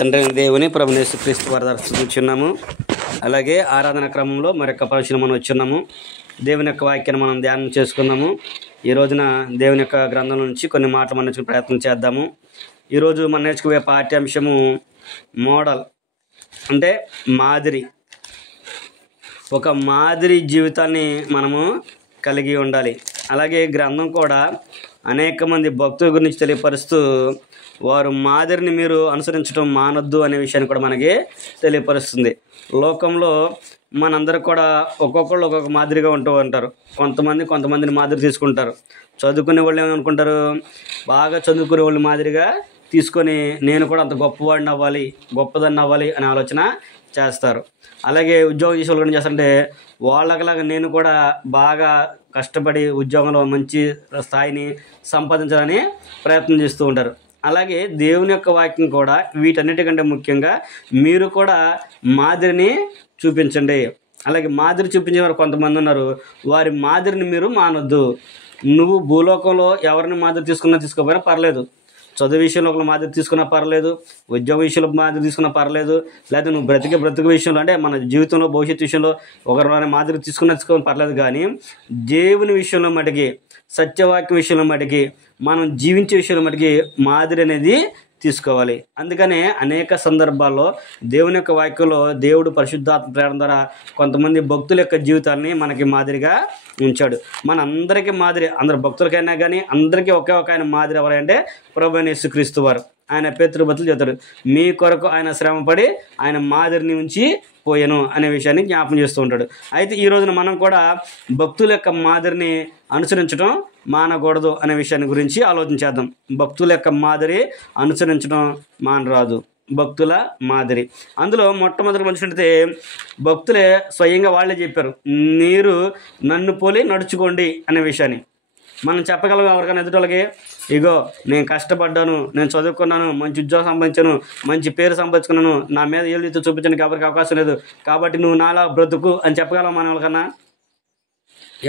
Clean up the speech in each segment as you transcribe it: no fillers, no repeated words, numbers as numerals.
తండ్రి దేవుని ప్రభువైన యేసుక్రీస్తు వారి దర్శించున్నాము. అలాగే ఆరాధన క్రమంలో మరొక పరిశీలన మనం వచ్చున్నాము. దేవుని యొక్క వాక్యాన్ని మనం ధ్యానం చేసుకున్నాము. ఈ రోజున దేవుని యొక్క గ్రంథం నుంచి కొన్ని మాటలు మనం నేర్చుకునే ప్రయత్నం చేద్దాము. ఈరోజు మనం నేర్చుకునే పాఠ్యాంశము మోడల్, అంటే మాదిరి. ఒక మాదిరి జీవితాన్ని మనము కలిగి ఉండాలి. అలాగే గ్రంథం కూడా అనేక మంది భక్తుల గురించి తెలియపరుస్తూ వారు మాదిరిని మీరు అనుసరించడం మానొద్దు అనే విషయాన్ని కూడా మనకి తెలియపరుస్తుంది. లోకంలో మనందరూ కూడా ఒక్కొక్కళ్ళు ఒక్కొక్క మాదిరిగా ఉంటూ ఉంటారు. కొంతమందిని మాదిరి తీసుకుంటారు. చదువుకునే వాళ్ళు ఏమనుకుంటారు, బాగా చదువుకునే వాళ్ళు మాదిరిగా తీసుకొని నేను కూడా అంత గొప్పవాడిని అవ్వాలి, గొప్పదాన్ని అవ్వాలి అనే ఆలోచన చేస్తారు. అలాగే ఉద్యోగం చేసే వాళ్ళు ఏం చేస్తారంటే వాళ్ళలాగా నేను కూడా బాగా కష్టపడి ఉద్యోగంలో మంచి స్థాయిని సంపాదించాలని ప్రయత్నం చేస్తూ ఉంటారు. అలాగే దేవుని యొక్క వాక్యం కూడా వీటన్నిటికంటే ముఖ్యంగా మీరు కూడా మాదిరిని చూపించండి. అలాగే మాదిరి చూపించేవారు కొంతమంది ఉన్నారు. వారి మాదిరిని మీరు మానొద్దు. నువ్వు భూలోకంలో ఎవరిని మాదిరి తీసుకోకపోయినా పర్లేదు. చదువు విషయంలో ఒకరు మాదిరి తీసుకున్నా పర్లేదు, ఉద్యోగ విషయంలో మాదిరి తీసుకున్నా పర్లేదు, లేదా నువ్వు బ్రతుకు విషయంలో, అంటే మన జీవితంలో భవిష్యత్తు విషయంలో ఒకరి మాదిరి తీసుకోని పర్లేదు. కానీ దేవుని విషయంలో మటుకి, సత్యవాక్య విషయంలో మటుకి, మనం జీవించే విషయంలో మటుకి మాదిరి అనేది తీసుకోవాలి. అందుకనే అనేక సందర్భాల్లో దేవుని యొక్క వాక్యంలో దేవుడు పరిశుద్ధాత్మ ప్రేరణ ద్వారా కొంతమంది భక్తుల యొక్క జీవితాన్ని మనకి మాదిరిగా ఉంచాడు. మనందరికీ మాదిరి, అందరు భక్తులకైనా కానీ అందరికీ ఒకే ఒక ఆయన మాదిరి ఎవరంటే ప్రభువైన యేసుక్రీస్తు వారు. ఆయన పేతురు చెప్తాడు, మీ కొరకు ఆయన శ్రమపడి ఆయన మాదిరిని ఉంచి పోయాను అనే విషయాన్ని జ్ఞాపం చేస్తూ ఉంటాడు. అయితే ఈ రోజున మనం కూడా భక్తుల యొక్క మాదిరిని అనుసరించడం మానకూడదు అనే విషయాన్ని గురించి ఆలోచించేద్దాం. భక్తుల యొక్క మాదిరి అనుసరించడం మానరాదు. భక్తుల మాదిరి, అందులో మొట్టమొదటి మనిషి భక్తులే స్వయంగా వాళ్ళే చెప్పారు, మీరు నన్ను పోలి నడుచుకోండి అనే విషయాన్ని. మనం చెప్పగలం ఎవరికైనా ఎదుటోళ్ళకి, ఇగో నేను కష్టపడ్డాను, నేను చదువుకున్నాను, మంచి ఉద్యోగం సంపాదించాను, మంచి పేరు సంపాదించుకున్నాను, నా మీద ఏళ్ళు చూపించడానికి ఎవరికి అవకాశం లేదు, కాబట్టి నువ్వు నాలా బ్రతుకు అని చెప్పగలం మన వాళ్ళకన్నా?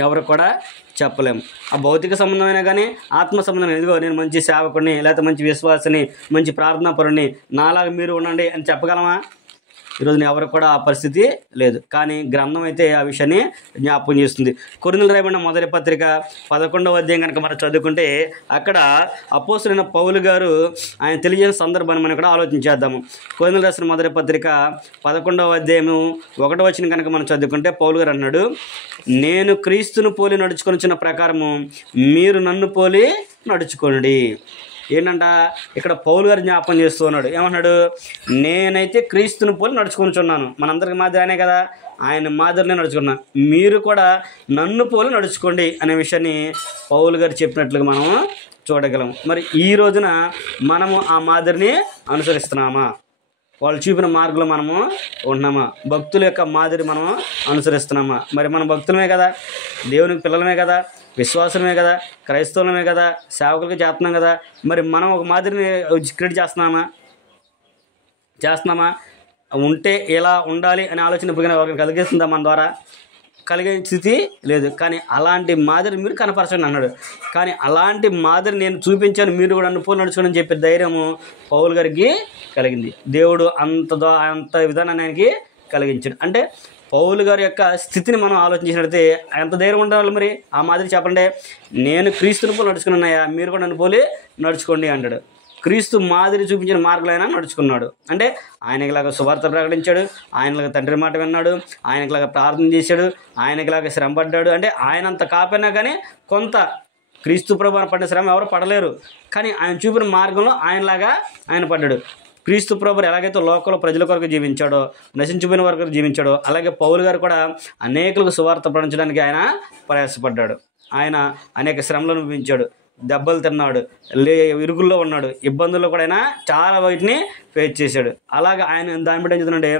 ఎవరు కూడా చెప్పలేము. ఆ భౌతిక సంబంధమైనా కానీ ఆత్మ సంబంధమైన, ఇదిగో నేను మంచి సేవకుడిని, లేకపోతే మంచి విశ్వాసిని, మంచి ప్రార్థనాపరుని, నాలాగా మీరు ఉండండి అని చెప్పగలమా? ఈరోజు ఎవరు కూడా ఆ పరిస్థితి లేదు. కానీ గ్రంథం అయితే ఆ విషయాన్ని జ్ఞాపకం చేస్తుంది. కొరింథీయులకు రాయబడిన మొదటి పత్రిక 11వ అధ్యాయం కనుక మనం చదువుకుంటే అక్కడ అపోస్తలుడైన పౌలు గారు ఆయన తెలియజేసిన సందర్భాన్ని మనం ఇక్కడ ఆలోచించేద్దాము. కొరింథీయులకు రాసిన మొదటి పత్రిక 11వ అధ్యాయం 1వ వచనం కనుక మనం చదువుకుంటే పౌలు గారు అన్నాడు, నేను క్రీస్తును పోలి నడుచుకొనిచున్న ప్రకారము మీరు నన్ను పోలి నడుచుకోండి. ఏంటంట ఇక్కడ పౌలు గారు జ్ఞాపకం చేస్తూ ఉన్నాడు. ఏమన్నాడు, నేనైతే క్రీస్తుని పోలి నడుచుకొనిచున్నాను. మనందరికి మాదిరినే కదా, ఆయన మాదిరినే నడుచుకున్నా, మీరు కూడా నన్ను పోలి నడుచుకోండి అనే విషయాన్ని పౌలు గారు చెప్పినట్లుగా మనం చూడగలం. మరి ఈ రోజున మనము ఆ మాదిరిని అనుసరిస్తున్నామా? వాళ్ళు చూపిన మార్గంలో మనము ఉంటున్నామా? భక్తుల యొక్క మాదిరి మనము అనుసరిస్తున్నామా? మరి మన భక్తులమే కదా, దేవునికి పిల్లలమే కదా, విశ్వాసమే కదా, క్రైస్తవులమే కదా, సేవకులకి చేస్తున్నాం కదా. మరి మనం ఒక మాదిరిని క్రియేట్ చేస్తున్నామా? ఉంటే ఎలా ఉండాలి అనే ఆలోచన ఇప్పుడు ఎవరికి కలిగిస్తుందా? మన ద్వారా కలిగే స్థితి లేదు. కానీ అలాంటి మాదిరి మీరు కనపరచండి అన్నాడు. కానీ అలాంటి మాదిరి నేను చూపించాను, మీరు కూడా నన్ను పోలి నడుచుకోండి అని చెప్పే ధైర్యము పౌలు గారికి కలిగింది. దేవుడు అంత విధానాన్ని ఆయనకి కలిగించాడు. అంటే పౌలు గారి యొక్క స్థితిని మనం ఆలోచించినట్లయితే ఎంత ధైర్యం ఉండాలి మరి ఆ మాదిరి చెప్పండి. నేను క్రీస్తుని పోలి నడుచుకున్నాయా, మీరు కూడా నన్ను పోలి నడుచుకోండి అంటాడు. క్రీస్తు మాదిరి చూపించిన మార్గంలో ఆయన నడుచుకున్నాడు. అంటే ఆయనకిలాగా సువార్త ప్రకటించాడు, ఆయనలాగా తండ్రి మాట విన్నాడు, ఆయనకిలాగా ప్రార్థన చేశాడు, ఆయనకిలాగా శ్రమ పడ్డాడు. అంటే ఆయన అంత కాకపోయినా కానీ కొంత క్రీస్తు ప్రభువుని పడిన శ్రమ ఎవరు పడలేరు. కానీ ఆయన చూపిన మార్గంలో ఆయనలాగా ఆయన పడ్డాడు. క్రీస్తు ప్రభువు ఎలాగైతే లోకంలో ప్రజల కొరకు జీవించాడో, నశించిపోయిన వరకు జీవించాడో, అలాగే పౌలు గారు కూడా అనేకులకు సువార్త ప్రకటించడానికి ఆయన ప్రయాసపడ్డాడు. ఆయన అనేక శ్రమలను అనుభవించాడు, దెబ్బలు తిన్నాడు, ఇరుగుల్లో ఉన్నాడు, ఇబ్బందుల్లో కూడా ఆయన చాలా వాటిని ఫేస్ చేశాడు. అలాగే ఆయన దాన్ని బట్టి ఏం చెప్తున్నాడంటే,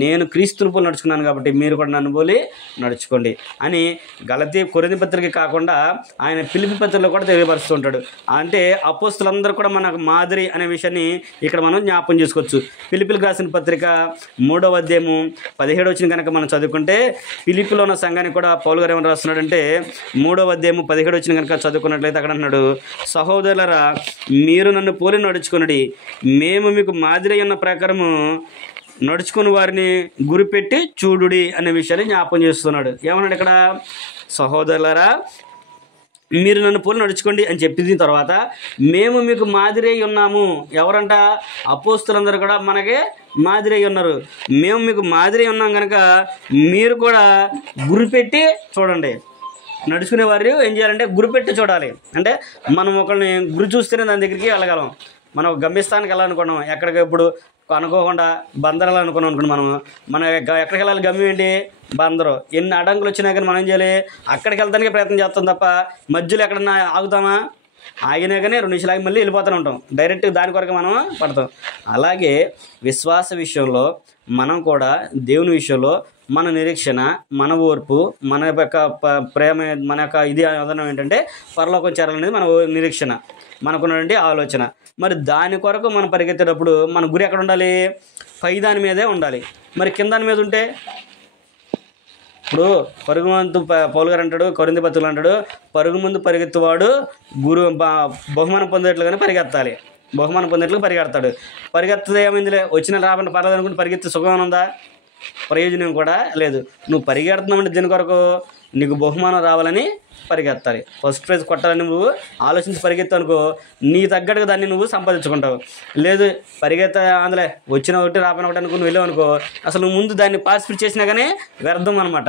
నేను క్రీస్తుని పోలి నడుచుకున్నాను కాబట్టి మీరు కూడా నన్ను పోలి నడుచుకోండి అని కొరింథీ పత్రిక కాకుండా ఆయన ఫిలిప్పీ పత్రికలో కూడా తెలియపరుస్తుంటాడు. అంటే అపోస్తలులందరూ కూడా మనకు మాదిరి అనే విషయాన్ని ఇక్కడ మనం జ్ఞాపకం చేసుకోవచ్చు. ఫిలిప్పీలకు రాసిన పత్రిక 3వ అధ్యాయము 17వ వచనం కనుక మనం చదువుకుంటే, ఫిలిప్పీలో ఉన్న సంఘానికి కూడా పౌలు గారు ఏమని రాస్తున్నాడంటే 3వ అధ్యాయము 17వ వచనం కనుక చదువుకున్నట్లయితే అక్కడ అన్నాడు, అంటున్నాడు, సహోదరులారా మీరు నన్ను పోలి నడుచుకొనుడి, మేము మీకు మాదిరి ఉన్న ప్రకారము నడుచుకుని వారిని గురిపెట్టి చూడుడి అనే విషయాన్ని జ్ఞాపకం చేస్తున్నాడు. ఏమన్నాడు ఇక్కడ? సహోదరులారా మీరు నన్ను పోలి నడుచుకోండి అని చెప్పిన తర్వాత మేము మీకు మాదిరి అయి ఉన్నాము. ఎవరంట? అపోస్తులందరూ కూడా మనకి మాదిరి అయి ఉన్నారు. మేము మీకు మాదిరి అయి ఉన్నాం కనుక మీరు కూడా గురిపెట్టి చూడండి. నడుచుకునే వారు ఏం చేయాలంటే గురిపెట్టి చూడాలి. అంటే మనం ఒకరిని గురి చూస్తేనే దాని దగ్గరికి వెళ్ళగలం. మనం గమ్యస్థానానికి వెళ్ళాలనుకున్నాం, ఎక్కడికి ఇప్పుడు అనుకోకుండా బందరాలు అనుకున్నాం అనుకోండి, మనం ఎక్కడికి వెళ్ళాలి? గమ్యం ఏంటి? బందరు. ఎన్ని అడంకులు వచ్చినా కానీ మనం ఏం చేయాలి? అక్కడికి వెళ్తానికి ప్రయత్నం చేస్తాం తప్ప మధ్యలో ఎక్కడన్నా ఆగుతామా? ఆగినా కానీ 2 నిమిషాలు ఆగి మళ్ళీ వెళ్ళిపోతూనే ఉంటాం. డైరెక్ట్ దాని కొరకు మనం పడతాం. అలాగే విశ్వాస విషయంలో మనం కూడా దేవుని విషయంలో మన నిరీక్షణ, మన ఓర్పు, మన యొక్క ప్రేమ, మన యొక్క ఇది ఆధారం ఏంటంటే పరలోకం చేరాలనేది మన నిరీక్షణ, మనకున్నటువంటి ఆలోచన. మరి దాని కొరకు మనం పరిగెత్తేటప్పుడు మన గురి ఎక్కడ ఉండాలి? పై దాని మీదే ఉండాలి. మరి కింద దాని మీద ఉంటే ఇప్పుడు పరుగు ముందు పౌలు గారు అంటాడు, కొరింథీ పత్రికలో అంటాడు, పరుగు ముందు పరిగెత్తువాడు బహుమానం పొందేట్లుగానే పరిగెత్తాలి. బహుమానం పొందేట్లుగా పరిగెడతాడు. పరిగెత్తే ఏమైందిలే, వచ్చిన రాబడి పర్లేదు అనుకుంటే పరిగెత్తే సుఖం ఉందా? ప్రయోజనం కూడా లేదు. నువ్వు పరిగెడుతున్నావంటే దీని కొరకు నీకు బహుమానం రావాలని పరిగెత్తాలి. ఫస్ట్ ప్రైజ్ కొట్టాలని నువ్వు ఆలోచించి పరిగెత్తావు అనుకో, నీ తగ్గట్టుగా దాన్ని నువ్వు సంపాదించుకుంటావు. లేదు పరిగెత్త అందులో వచ్చిన ఒకటి రాబడిన ఒకటి అనుకుని వెళ్ళావు అనుకో, అసలు నువ్వు ముందు దాన్ని పార్టిసిపేట్ చేసినా కానీ వ్యర్థం అనమాట.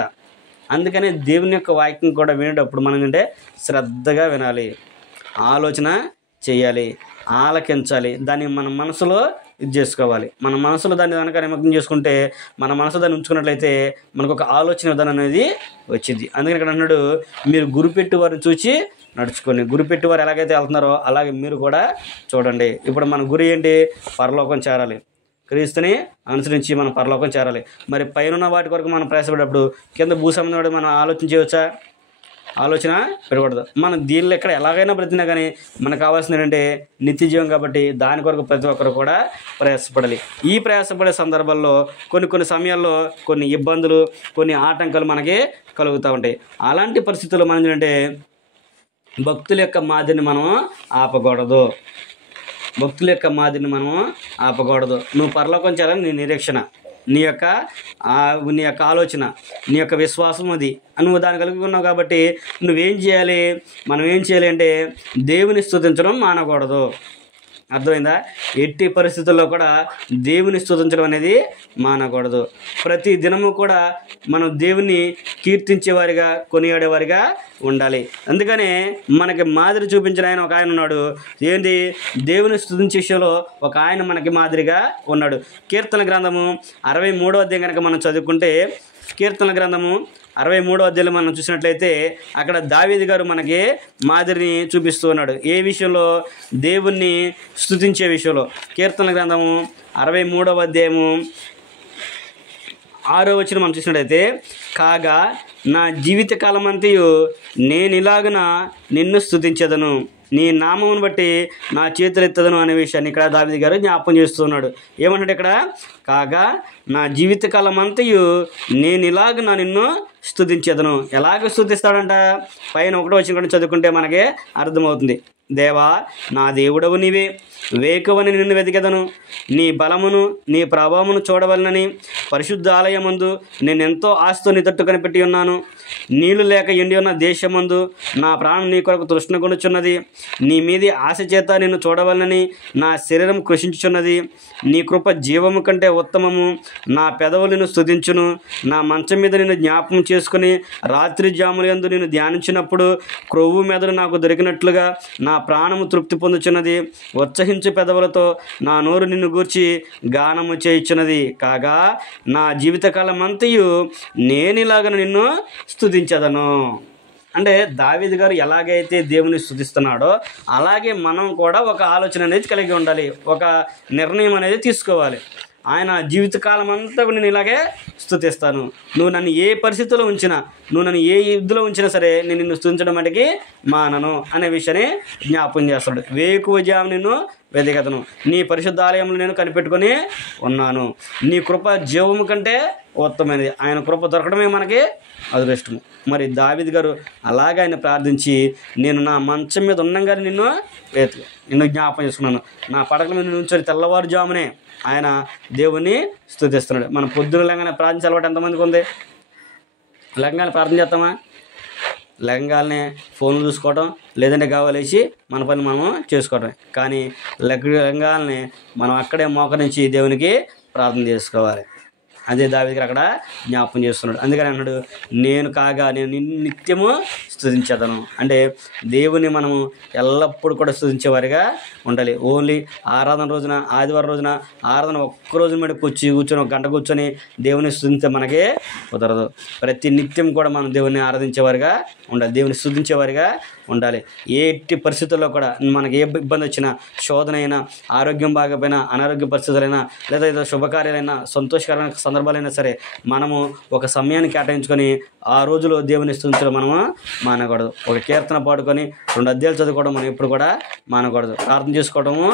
అందుకని దేవుని యొక్క వాక్యం కూడా వినేటప్పుడు మనం అంటే శ్రద్ధగా వినాలి, ఆలోచన చేయాలి, ఆలకించాలి. దాన్ని మన మనసులో ఇది చేసుకోవాలి. మన మనసులో దాన్ని కనుక నిమగ్నం చేసుకుంటే, మన మనసు దాన్ని ఉంచుకున్నట్లయితే మనకు ఒక ఆలోచన విధానం అనేది వచ్చింది. అందుకని ఇక్కడ అన్నాడు, మీరు గురిపెట్టి వారిని చూసి నడుచుకొని. గురిపెట్టి వారు ఎలాగైతే వెళ్తున్నారో అలాగే మీరు కూడా చూడండి. ఇప్పుడు మన గురి ఏంటి? పరలోకం చేరాలి. క్రీస్తుని అనుసరించి మనం పరలోకం చేరాలి. మరి పైన వాటి కొరకు మనం ప్రయాసపడేటప్పుడు కింద భూ సంబంధం మనం ఆలోచన చేయవచ్చా? ఆలోచన పెరగకూడదు. మనం దీనిలో ఎక్కడ ఎలాగైనా బ్రతినా కానీ మనకు కావాల్సింది ఏంటంటే నిత్య జీవం. కాబట్టి దాని కొరకు ప్రతి ఒక్కరు కూడా ప్రయాసపడాలి. ఈ ప్రయాసపడే సందర్భాల్లో కొన్ని సమయాల్లో కొన్ని ఇబ్బందులు, కొన్ని ఆటంకాలు మనకి కలుగుతూ ఉంటాయి. అలాంటి పరిస్థితుల్లో మనం ఏంటంటే భక్తుల యొక్క మాదిరిని మనం ఆపకూడదు. భక్తుల యొక్క మాదిరిని మనం ఆపకూడదు. నువ్వు పరలోకం చేయాలని నీ నిరీక్షణ, నీ యొక్క ఆలోచన, నీ యొక్క విశ్వాసం అది నువ్వు దాన్ని కలిగి ఉన్నావు. కాబట్టి నువ్వేం చేయాలి? మనం ఏం చేయాలి అంటే దేవుని స్తుతించడం మానకూడదు. అర్థమైందా? ఎట్టి పరిస్థితుల్లో కూడా దేవుని స్తుతించడం అనేది మానకూడదు. ప్రతి దినము కూడా మనం దేవుని కీర్తించేవారిగా, కొనియాడేవారిగా ఉండాలి. అందుకనే మనకి మాదిరి చూపించిన ఆయన ఒక ఆయన ఉన్నాడు. ఏంటి? దేవుని స్తుతించే విషయంలో ఒక ఆయన మనకి మాదిరిగా ఉన్నాడు. కీర్తన గ్రంథము 63వ అధ్యాయం కనుక మనం చదువుకుంటే, కీర్తన గ్రంథము 63వ అధ్యాయంలో మనం చూసినట్లయితే అక్కడ దావీదు గారు మనకి మాదిరిని చూపిస్తూ ఉన్నాడు. ఏ విషయంలో? దేవుణ్ణి స్తుతించే విషయంలో. కీర్తన గ్రంథము 63వ అధ్యాయము 6వ వచనం మనం చూసినట్లయితే, కాగా నా జీవితకాలం అంతయు నేను ఇలాగున నిన్ను స్తుతించెదను, నీ నామమును బట్టి నా చేతులు ఎత్తదను అనే విషయాన్ని ఇక్కడ దావీదు గారు జ్ఞాపకం చేస్తున్నాడు. ఏమంటాడు ఇక్కడ? కాగా నా జీవితకాలం అంతయు నేను ఇలాగ నిన్ను స్తుతించెదను. ఎలాగ స్తుతిస్తాడంట? పైన 1వ వచనం చదువుకుంటే మనకే అర్థమవుతుంది. దేవా నా దేవుడవు నీవే, వేకువని నిన్ను వెతికెదను, నీ బలమును నీ ప్రభావమును చూడవలనని పరిశుద్ధ ఆలయమందు నేనెంతో ఆశతో నీ తట్టు కనిపెట్టి ఉన్నాను. నీళ్లు లేక ఎండి ఉన్న దేశమందు నా ప్రాణం నీ కొరకు తృష్ణగొనుచున్నది. నీ మీది ఆశ చేత నిన్ను చూడవలనని నా శరీరం కృషించుచున్నది. నీ కృప జీవము కంటే ఉత్తమము. నా పెదవులు నిన్ను స్తుతించును. నా మంచం మీద నిన్ను జ్ఞాపకం చేసుకుని రాత్రి జాములందు నిన్ను ధ్యానించినప్పుడు క్రొవ్వు మెదడు నాకు దొరికినట్లుగా నా ప్రాణము తృప్తి పొందుచున్నది. ఉత్సహించు పెదవులతో నా నోరు నిన్ను గూర్చి గానము చేయుచున్నది. కాగా నా జీవితకాలం అంతయు నేనిలాగ నిన్ను స్తుతించదను. అంటే దావీదు గారు ఎలాగైతే దేవుని స్తుతిస్తున్నాడో అలాగే మనం కూడా ఒక ఆలోచన అనేది కలిగి ఉండాలి, ఒక నిర్ణయం అనేది తీసుకోవాలి. ఆయన జీవితకాలం అంతా నేను ఇలాగే స్తుతిస్తాను. నువ్వు నన్ను ఏ పరిస్థితుల్లో ఉంచినా, నువ్వు నన్ను ఏ యుద్ధంలో ఉంచినా సరే నేను నిన్ను స్తుతించడం మటుకి మానను అనే విషయాన్ని జ్ఞాపకం చేస్తాడు. వేకువ జాము నిన్ను వెతికెదను, నీ పరిశుద్ధాలయంలో నేను కనిపెట్టుకొని ఉన్నాను. నీ కృప జీవము కంటే ఉత్తమైనది. ఆయన కృప దొరకడమే మనకి అదృష్టము. మరి దావీదు గారు అలాగే ఆయన ప్రార్థించి, నేను నా మంచం మీద ఉన్నంగానే నిన్ను జ్ఞాపకం చేసుకున్నాను, నా పడకల మీద నుంచి తెల్లవారుజామునే ఆయన దేవుణ్ణి స్తుతిస్తున్నాడు. మనం పొద్దున లేగానే ప్రార్థించే అలవాటు ఎంతమందికి ఉంది? లేకంగానే ప్రార్థన చేస్తామా? లేకంగానే ఫోన్లు చూసుకోవటం, లేదంటే కావాలేసి మన పని మనము చేసుకోవటం. కానీ లేకంగానే మనం అక్కడే మోకరించి దేవునికి ప్రార్థన చేసుకోవాలి. అదే దావీదు గారు అక్కడ జ్ఞాపకం చేస్తున్నాడు. అందుకని అన్నాడు, నేను నిన్ను నిత్యము స్తుతించేదను. అంటే దేవుని మనము ఎల్లప్పుడూ కూడా స్తుతించేవారిగా ఉండాలి. ఓన్లీ ఆరాధన రోజున, ఆదివారం రోజున ఆరాధన ఒక్కరోజు మీద కూర్చొని ఒక గంట కూర్చొని దేవుని స్తుతించే మనకే కుదరదు. ప్రతి నిత్యం కూడా మనం దేవుని ఆరాధించేవారిగా ఉండాలి, దేవుని స్తుతించేవారిగా ఉండాలి. ఏ ఎట్టి పరిస్థితుల్లో కూడా మనకి ఏ ఇబ్బంది వచ్చినా, శోధన అయినా, ఆరోగ్యం బాగపోయినా, అనారోగ్య పరిస్థితులైనా, లేదా ఏదో శుభకార్యాలైనా, సంతోషకరమైన సందర్భాలైనా సరే మనము ఒక సమయాన్ని కేటాయించుకొని ఆ రోజులో దేవుని స్తుతించడం మనము మానకూడదు. ఒక కీర్తన పాడుకొని 2 అధ్యాయాలు చదువుకోవడం మనం ఎప్పుడు కూడా మానకూడదు. ప్రార్థన చేసుకోవడము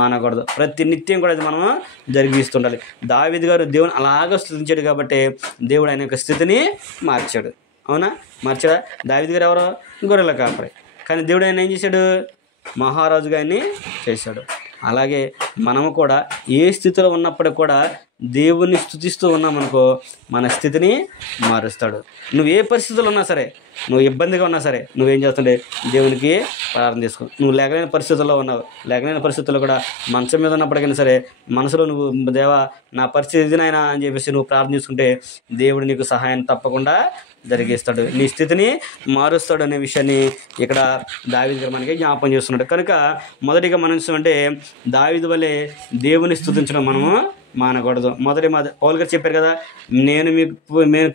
మానకూడదు. ప్రతి నిత్యం కూడా అది మనము జరిగిస్తుండాలి. దావీదు గారు దేవుని అలాగ స్తుతించాడు కాబట్టి దేవుడు ఆయన యొక్క స్థితిని మార్చాడు. అవునా? మార్చాడా? దావీదు గారు ఎవరో గొర్రెల కాపరి, కానీ దేవుడు ఆయన ఏం చేశాడు? మహారాజుగా ఆయన్ని చేశాడు. అలాగే మనము కూడా ఏ స్థితిలో ఉన్నప్పటికీ కూడా దేవుణ్ణి స్తుతిస్తూ ఉన్నామనుకో మన స్థితిని మారుస్తాడు. నువ్వు ఏ పరిస్థితుల్లో ఉన్నా సరే, నువ్వు ఇబ్బందిగా ఉన్నా సరే నువ్వేం చేస్తుండే? దేవునికి ప్రార్థన చేసుకో. నువ్వు లేకలేని పరిస్థితుల్లో ఉన్నావు, లేకలేని పరిస్థితుల్లో కూడా మంచం మీద ఉన్నప్పటికైనా సరే మనసులో నువ్వు దేవా నా పరిస్థితి ఇదినైనా అని చెప్పేసి నువ్వు ప్రార్థన చేసుకుంటే దేవుడు నీకు సహాయం తప్పకుండా జరిగిస్తాడు, నీ స్థితిని మారుస్తాడు అనే విషయాన్ని ఇక్కడ దావీదు గారు మనకి జ్ఞాపకం చేస్తున్నాడు. కనుక మొదటిగా మనం అంటే దావీదు వలె దేవుని స్తుతించడం మనము మానకూడదు. పౌలు గారు చెప్పారు కదా, నేను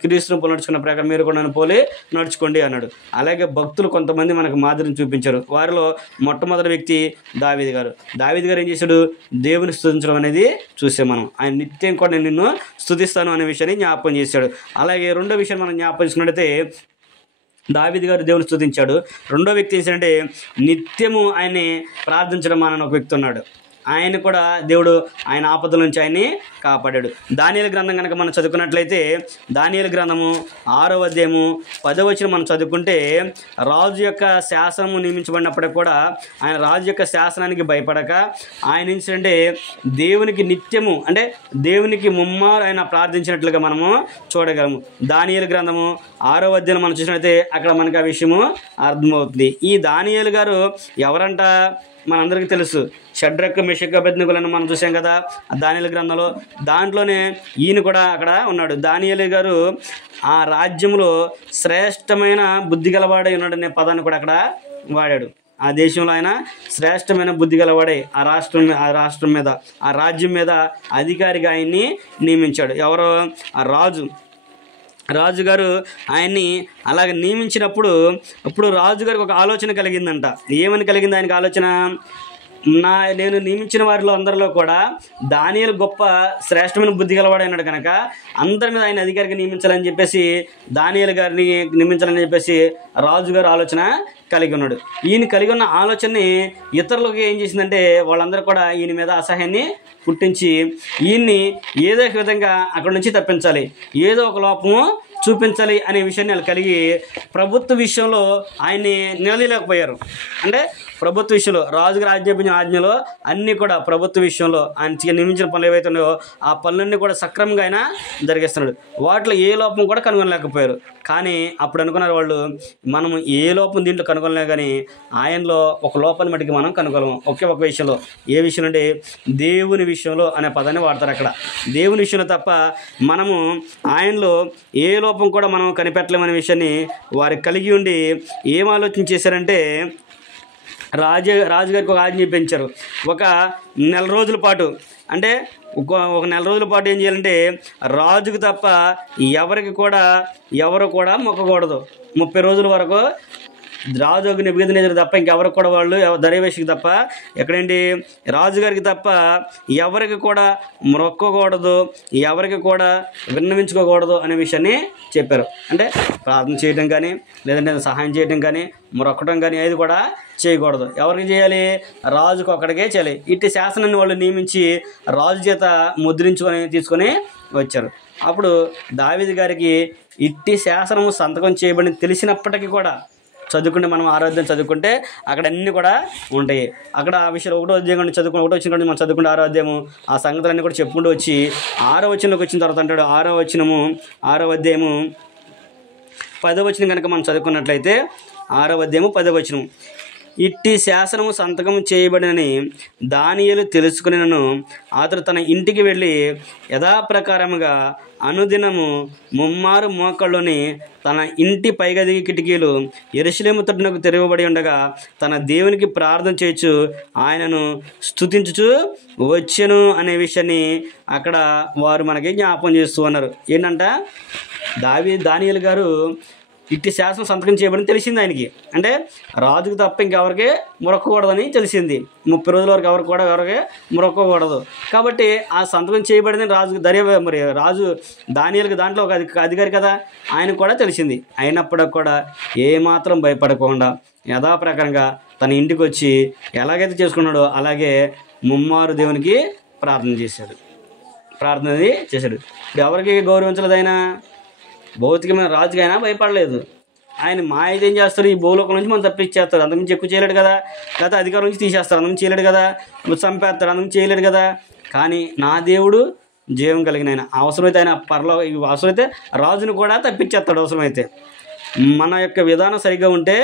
క్రీస్తును పోలి నడుచుకున్న ప్రకారం మీరు కూడా నన్ను పోలి నడుచుకోండి అన్నాడు. అలాగే భక్తులు కొంతమంది మనకు మాదిరిని చూపించారు. వారిలో మొట్టమొదటి వ్యక్తి దావీదు గారు. దావీదు గారు ఏం చేశాడు? దేవుని స్తుతించడం అనేది చూసాం మనం. ఆయన నిత్యం కూడా నేను నిన్ను స్తుతిస్తాను అనే విషయాన్ని జ్ఞాపకం చేశాడు. అలాగే రెండో విషయం మనం జ్ఞాపకం చేసుకున్నట్టయితే దావీదు గారు దేవుని స్తుతించాడు. రెండో వ్యక్తి ఏంటంటే నిత్యము ఆయన్ని ప్రార్థించడం అనే ఒక వ్యక్తి ఉన్నాడు. ఆయన కూడా దేవుడు ఆయన ఆపదల నుంచి ఆయన్ని కాపాడాడు. దానియేలు గ్రంథం కనుక మనం చదువుకున్నట్లయితే దానియేలు గ్రంథము 6వ అధ్యాయము 10వ వచనం మనం చదువుకుంటే, రాజు యొక్క శాసనము నియమించబడినప్పటికీ కూడా ఆయన రాజు యొక్క శాసనానికి భయపడక ఆయన ఏంటంటే దేవునికి నిత్యము, అంటే దేవునికి ముమ్మారు ఆయన ప్రార్థించినట్లుగా మనము చూడగలము. దానియేలు గ్రంథము 6వ అధ్యాయం మనం చూసినట్లయితే అక్కడ మనకు ఆ విషయము అర్థమవుతుంది. ఈ దానియేలు గారు ఎవరంట? మనందరికీ తెలుసు. షడ్రక్ మెషక్ అబేద్నెగోలను మనం చూసాం కదా దానియేలు గ్రంథంలో. దాంట్లోనే ఈయన కూడా అక్కడ ఉన్నాడు. దానియేలు గారు ఆ రాజ్యంలో శ్రేష్టమైన బుద్ధి గలవాడై ఉన్నాడనే పదాన్ని కూడా అక్కడ వాడాడు. ఆ దేశంలో ఆయన శ్రేష్టమైన బుద్ధి గలవాడే ఆ రాష్ట్రం మీద, ఆ రాజ్యం మీద అధికారిగా ఆయన్ని నియమించాడు. ఎవరో? ఆ రాజుగారు ఆయన్ని అలాగ నియమించినప్పుడు రాజుగారికి ఒక ఆలోచన కలిగిందంట. ఏమని కలిగింది ఆయనకి ఆలోచన? నేను నియమించిన వారిలో అందరిలో కూడా దానియేలు గొప్ప శ్రేష్టమైన బుద్ధి గలవాడైనాడు కనుక అందరి మీద ఆయన అధికారిగా నియమించాలని చెప్పేసి దానియేలు గారిని నియమించాలని చెప్పేసి రాజుగారు ఆలోచన కలిగి ఉన్నాడు. ఈయన కలిగి ఉన్న ఆలోచనని ఇతరులకు ఏం చేసిందంటే వాళ్ళందరూ కూడా ఈయన మీద అసహ్యాన్ని పుట్టించి ఈయన్ని ఏదో ఒక విధంగా అక్కడి నుంచి తప్పించాలి, ఏదో ఒక లోపము చూపించాలి అనే విషయాన్ని వాళ్ళు కలిగి ప్రభుత్వ విషయంలో ఆయన్ని నిలదీయలేకపోయారు. అంటే ప్రభుత్వ విషయంలో రాజుగారు ఆజ్ఞాపించిన ఆజ్ఞలో అన్నీ కూడా ప్రభుత్వ విషయంలో ఆయన నియమించిన పనులు ఏవైతే ఉన్నాయో ఆ పనులన్నీ కూడా సక్రమంగా ఆయన జరిగిస్తున్నాడు. వాటిలో ఏ లోపం కూడా కనుగొనలేకపోయారు. కానీ అప్పుడు అనుకున్నారు వాళ్ళు, మనం ఏ లోపం దీంట్లో కనుగొనలే కానీ ఆయనలో ఒక లోపాన్ని మటుకు మనం కనుగొనము. ఒకే ఒక విషయంలో. ఏ విషయం అంటే దేవుని విషయంలో అనే పదాన్ని వాడతారు అక్కడ. దేవుని విషయంలో తప్ప మనము ఆయనలో ఏ లోపం కూడా మనం కనిపెట్టలేమనే విషయాన్ని వారికి కలిగి ఉండి ఏం ఆలోచన చేశారంటే రాజుగారికి ఒక ఆజ్ఞ పెంచారు. ఒక నెల రోజుల పాటు, అంటే ఒక నెల రోజుల పాటు ఏం చేయాలంటే రాజుకు తప్ప ఎవరు కూడా మొక్కకూడదు. 30 రోజుల వరకు రాజు నెబుకద్నెజరు తప్ప ఇంకెవరికి కూడా వాళ్ళు దర్యావేషుకి తప్ప ఎక్కడేంటి రాజుగారికి తప్ప ఎవరికి కూడా మొక్కకూడదు, ఎవరికి కూడా విన్నవించుకోకూడదు అనే విషయాన్ని చెప్పారు. అంటే ప్రార్థన చేయడం కానీ లేదంటే సహాయం చేయడం కానీ మొక్కడం కానీ ఏది కూడా చేయకూడదు. ఎవరికి చేయాలి? రాజుకు ఒక్కడికే చేయాలి. ఇట్టి శాసనాన్ని వాళ్ళు నియమించి రాజు చేత ముద్రించుకొని తీసుకొని వచ్చారు. అప్పుడు దావీదు గారికి ఇట్టి శాసనము సంతకం చేయబడి తెలిసినప్పటికీ కూడా చదువుకుంటే, మనం ఆరాధ్యం చదువుకుంటే అక్కడ అన్నీ కూడా ఉంటాయి. అక్కడ ఆ విషయాలు ఒకటో అధ్యాయం చదువుకుని ఒకటో వచ్చిన మనం చదువుకుంటే ఆరాధ్యము ఆ సంగతులన్నీ కూడా చెప్పుకుంటూ వచ్చి 6వ వచనంలోకి వచ్చిన తర్వాత అంటాడు, 6వ అధ్యాయము 10వ వచనం కనుక మనం చదువుకున్నట్లయితే 6వ అధ్యాయము 10వ వచనం, ఇట్టి శాసనము సంతకం చేయబడినని దానియేలు తెలుసుకునినను అతడు తన ఇంటికి వెళ్ళి యథాప్రకారముగా అనుదినము ముమ్మారు మోకాళ్ళుని తన ఇంటి పైగది కిటికీలు యెరూషలేము తట్టునకు తెరవబడి ఉండగా తన దేవునికి ప్రార్థన చేయొచ్చు ఆయనను స్తుతించుచు వచ్చెను అనే విషయాన్ని అక్కడ వారు మనకి జ్ఞాపకం చేస్తూ ఉన్నారు. ఏంటంట, దానియేలు గారు ఇట్టి శాసనం సంతకం చేయబడి తెలిసింది ఆయనకి. అంటే రాజుకు తప్ప ఇంకెవరికి మొరక్కకూడదని తెలిసింది. 30 రోజుల వరకు ఎవరికి మొరక్కకూడదు. కాబట్టి ఆ సంతకం చేయబడింది రాజు దానియేలుకి దాంట్లో ఒక అధికారి కదా, ఆయనకు కూడా తెలిసింది. అయినప్పటికి కూడా ఏమాత్రం భయపడకుండా యథాప్రకారంగా తన ఇంటికి వచ్చి ఎలాగైతే చేసుకున్నాడో అలాగే ముమ్మారు దేవునికి ప్రార్థన చేశాడు. ఇప్పుడు ఎవరికి గౌరవించలేదు ఆయన? భౌతికమైన రాజుకైనా భయపడలేదు. ఆయన అయితే ఏం చేస్తారు, ఈ భూలోకం నుంచి మనం తప్పించేస్తారు, అంతకుమించి ఎక్కువ చేయలేడు కదా. లేకపోతే అధికారం నుంచి తీసేస్తారు, అంతకుమించి చేయలేడు కదా. చంపేస్తారు, అంతకుమించి చేయలేడు కదా. కానీ నా దేవుడు జీవం కలిగిన ఆయన, అవసరమైతే ఆయన అవసరమైతే రాజును కూడా తప్పించేస్తాడు. అవసరమైతే మన యొక్క విధానం సరిగ్గా ఉంటే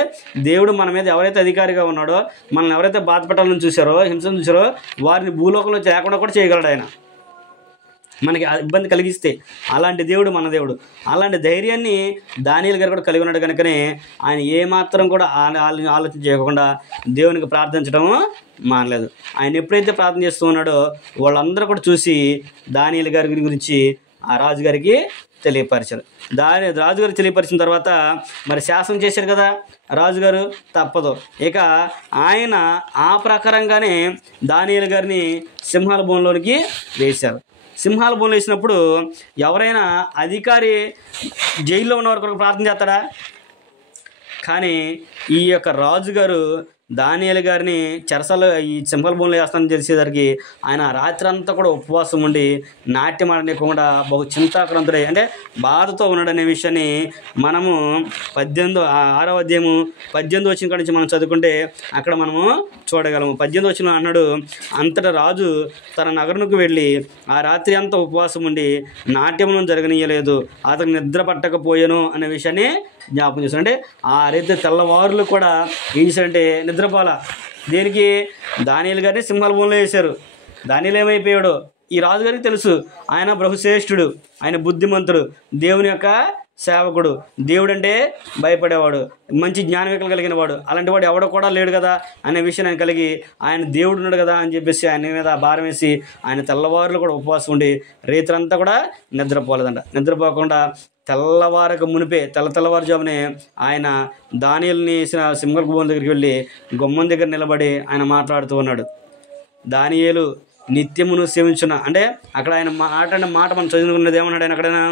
దేవుడు మన మీద ఎవరైతే అధికారిగా ఉన్నాడో, మనల్ని ఎవరైతే బాధపెట్టాలని చూసారో, హింసను చూసారో వారిని భూలోకంలో లేకుండా కూడా చేయగలడు ఆయన, మనకి ఇబ్బంది కలిగిస్తే. అలాంటి దేవుడు మన దేవుడు. అలాంటి ధైర్యాన్ని దానియేలు గారు కూడా కలిగి ఉన్నాడు. కనుకనే ఆయన ఏమాత్రం కూడా ఆలోచన చేయకుండా దేవునికి ప్రార్థించడం మానలేదు. ఆయన ఎప్పుడైతే ప్రార్థన చేస్తూ ఉన్నాడో వాళ్ళందరూ కూడా చూసి దానియేలు గారి గురించి ఆ రాజుగారికి తెలియపరిచారు. రాజుగారికి తెలియపరిచిన తర్వాత మరి శాసనం చేశారు కదా రాజుగారు, తప్పదు. ఇక ఆయన ఆ ప్రకారంగానే దానియేలు గారిని సింహాల బోన్లోనికి వేశారు. సింహాల బోన్లో వేసినప్పుడు ఎవరైనా అధికారి జైల్లో ఉన్నవారి కొరకు ప్రార్థన చేస్తాడా? కానీ ఈ యొక్క రాజుగారు దానియేలు గారిని చెరసలో ఈ సింహాల బోన్లో వేస్తానని తెలిసేసరికి ఆయన రాత్రి అంతా కూడా ఉపవాసం ఉండి నాట్యం ఆడనివ్వకుండా బహు చింతాక్రాంతుడై, అంటే బాధతో ఉన్నాడనే విషయాన్ని మనము 6వ అధ్యాయము 18వ వచనం కాడి నుంచి మనం చదువుకుంటే అక్కడ మనము చూడగలము. 18వ వచనం అన్నాడు, అంతటా రాజు తన నగరునికి వెళ్ళి ఆ రాత్రి అంతా ఉపవాసం ఉండి నాట్యమును జరగనీయలేదు, అతను నిద్ర పట్టకపోయాను అనే విషయాన్ని జ్ఞాపకం చేశాడు. అంటే ఆ రైతు తెల్లవారులు కూడా ఏం చేశారంటే నిద్రపోలా. దేనికి? దానియేలు గారిని సింహాల బోన్లో వేశారు. దానియేలు ఏమైపోయాడు ఈ రాజుగారికి తెలుసు. ఆయన బహుశ్రేష్ఠుడు, ఆయన బుద్ధిమంతుడు, దేవుని యొక్క సేవకుడు, దేవుడు అంటే భయపడేవాడు, మంచి జ్ఞానవికలు కలిగిన వాడు. అలాంటి వాడు ఎవడో కూడా లేడు కదా అనే విషయం ఆయన కలిగి ఆయన దేవుడు ఉన్నాడు కదా అని చెప్పేసి ఆయన మీద భారం వేసి ఆయన తెల్లవారులు కూడా ఉపవాసం ఉండి రైతులంతా కూడా నిద్రపోలేదంట. నిద్రపోకుండా తెల్లవారకు మునిపే తెల్లవారుజామునే ఆయన దానియేలుని వేసిన సింహాల బోన్ దగ్గరికి వెళ్ళి గుమ్మం దగ్గర నిలబడి ఆయన మాట్లాడుతూ ఉన్నాడు. దానియేలు నిత్యమును సేవించున్న, అంటే అక్కడ ఆయన మాట్లాడిన మాట మనం చదువుకున్నది ఏమన్నాడు ఆయన అక్కడైనా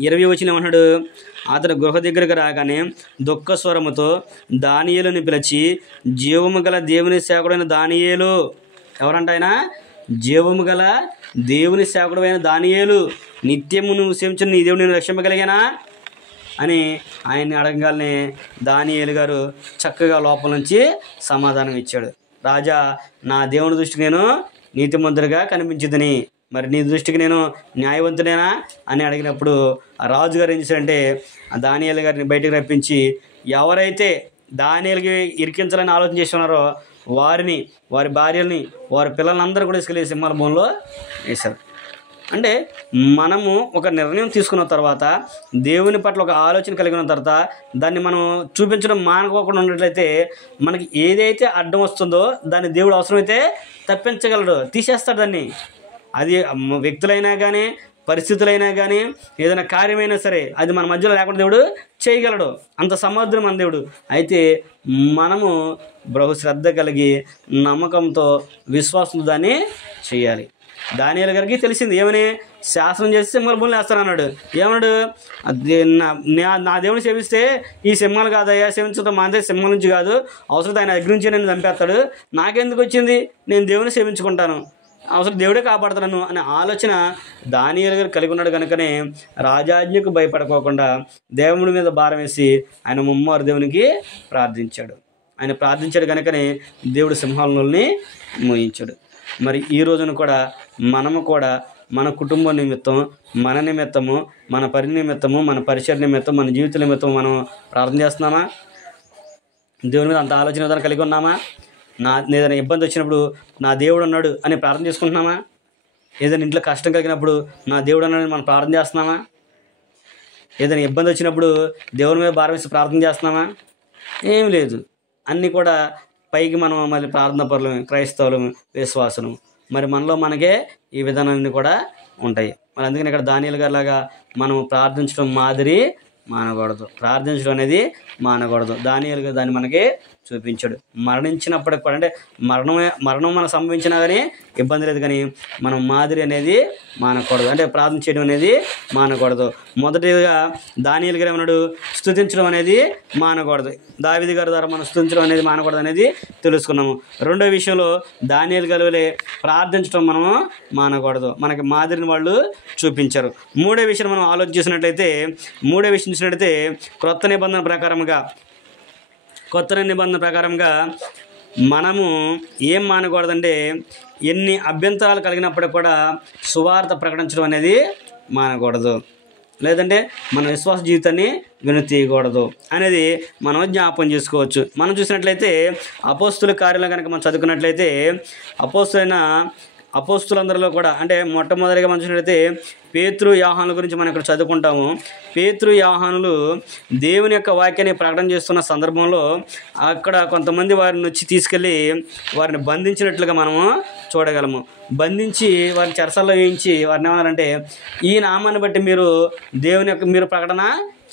20వ వచనం ఏమన్నాడు, అతడు గృహ దగ్గరకు రాగానే దుఃఖ స్వరముతో దానియేలుని పిలిచి, జీవము గల దేవుని సేవకుడైన దానియేలు, ఎవరంట ఆయన? జీవము గల దేవుని సేవకుడు అయిన దానియేలు, నిత్యము నువ్వు సేవించిన నీ దేవుడు నేను రక్షింపగలిగానా అని ఆయన్ని అడగగానే దానియేలు గారు చక్కగా లోపల నుంచి సమాధానం ఇచ్చాడు. రాజా, నా దేవుని దృష్టికి నేను నీతిమంతుడిగా కనిపించిందని, మరి నీ దృష్టికి నేను న్యాయవంతుడేనా అని అడిగినప్పుడు ఆ రాజుగారు ఏం చేశారంటే ఆ దానియేలు గారిని బయటకు రప్పించి ఎవరైతే దానియేలుకి ఇరికించాలని ఆలోచన చేస్తున్నారో వారిని, వారి భార్యల్ని, వారి పిల్లలందరూ కూడా తీసుకెళ్ళి సింహాల బోన్లో వేశారు. అంటే మనము ఒక నిర్ణయం తీసుకున్న తర్వాత దేవుని పట్ల ఒక ఆలోచన కలిగిన తర్వాత దాన్ని మనం చూపించడం మానుకోకుండా ఉన్నట్లయితే మనకి ఏదైతే అడ్డం వస్తుందో దాన్ని దేవుడు అవసరమైతే తప్పించగలడు, తీసేస్తాడు దాన్ని. అది వ్యక్తులైనా కానీ పరిస్థితులైనా కానీ ఏదైనా కార్యమైనా సరే అది మన మధ్యలో లేకుండా దేవుడు చేయగలడు. అంత సమర్థుడు మన దేవుడు. అయితే మనము బహు శ్రద్ధ కలిగి నమ్మకంతో విశ్వాసంతో దాన్ని చేయాలి. దానియేలు గారికి తెలిసింది ఏమని, శాసనం చేసి సింహాల భూములు వేస్తానన్నాడు. ఏమన్నాడు, నా దేవుని సేవిస్తే ఈ సింహాలు కాదయ్యా, సేవించడం మాందే, సింహం నుంచి కాదు, అవసరం ఆయన దగ్గర నుంచి నేను చంపేస్తాడు, నాకెందుకు వచ్చింది, నేను దేవుని సేవించుకుంటాను, అవసరం దేవుడే కాపాడుతాను అనే ఆలోచన దానియేలు గారు కలిగి ఉన్నాడు. కనుకనే రాజాజ్ఞకు భయపడుకోకుండా దేవుడి మీద భారం వేసి ఆయన ముమ్మారు దేవునికి ప్రార్థించాడు. ఆయన ప్రార్థించాడు కనుకనే దేవుడు సింహాలని మోయించాడు. మరి ఈ రోజున కూడా మనము కూడా మన కుటుంబ నిమిత్తం, మన నిమిత్తము, మన పరి నిమిత్తము, మన పరిచయ నిమిత్తం, మన జీవిత నిమిత్తం మనం ప్రార్థన చేస్తున్నామా? దేవుని మీద అంత ఆలోచన విధానం కలిగి ఉన్నామా? ఏదైనా ఇబ్బంది వచ్చినప్పుడు నా దేవుడు అన్నాడు అని ప్రార్థన చేసుకుంటున్నామా? ఏదైనా ఇంట్లో కష్టం కలిగినప్పుడు నా దేవుడు అన్నాడు మనం ప్రార్థన చేస్తున్నామా? ఏదైనా ఇబ్బంది వచ్చినప్పుడు దేవుని మీద భారం వేసి ప్రార్థన చేస్తున్నామా? ఏం లేదు. అన్నీ కూడా పైకి మనం మళ్ళీ ప్రార్థన పరులు, క్రైస్తవులు, విశ్వాసులు, మరి మనలో మనకే ఈ విధానాన్ని కూడా ఉంటాయి. మరి అందుకని ఇక్కడ దానియేలు గారి లాగా మనం ప్రార్థించడం మాదిరి మానకూడదు, ప్రార్థించడం అనేది మానకూడదు. దానియేలు గారు దాన్ని మనకి చూపించాడు. మరణించినప్పటికి కూడా, అంటే మరణం మనకు సంభవించినా కానీ ఇబ్బంది లేదు, కానీ మనం మాదిరి అనేది మానకూడదు, అంటే ప్రార్థన చేయడం అనేది మానకూడదు. మొదటిగా దానియేలు గారు ఏమన్నాడు, స్తుతించడం అనేది మానకూడదు. దావీదు గారి ద్వారా మనం స్తుతించడం అనేది మానకూడదు అనేది తెలుసుకున్నాము. రెండో విషయంలో దానియేలు గారు ప్రార్థించడం మనము మానకూడదు, మనకి మాదిరిని వాళ్ళు చూపించారు. మూడో విషయం మనం ఆలోచించినట్లయితే, క్రొత్త నిబంధన ప్రకారంగా మనము ఏం మానకూడదంటే, ఎన్ని అభ్యంతరాలు కలిగినప్పటికీ కూడా సువార్త ప్రకటించడం అనేది మానకూడదు, లేదంటే మన విశ్వాస జీవితాన్ని వెనుతీయకూడదు అనేది మనం జ్ఞాపకం చేసుకోవచ్చు. మనం చూసినట్లయితే అపోస్తుల కార్యాలను కనుక మనం చదువుకున్నట్లయితే అపోస్తులందరిలో కూడా, అంటే మొట్టమొదటిగా మనం చూసినట్లయితే పేతురు, యోహానుల గురించి మనం ఇక్కడ చదువుకుంటాము. పేతురు, యోహానులు దేవుని యొక్క వాక్యాన్ని ప్రకటన చేస్తున్న సందర్భంలో అక్కడ కొంతమంది వారిని వచ్చి తీసుకెళ్ళి వారిని బంధించినట్లుగా మనము చూడగలము. బంధించి వారిని చెరసాల్లో వేయించి వారిని ఏమన్నారంటే, ఈ నామాన్ని బట్టి మీరు ప్రకటన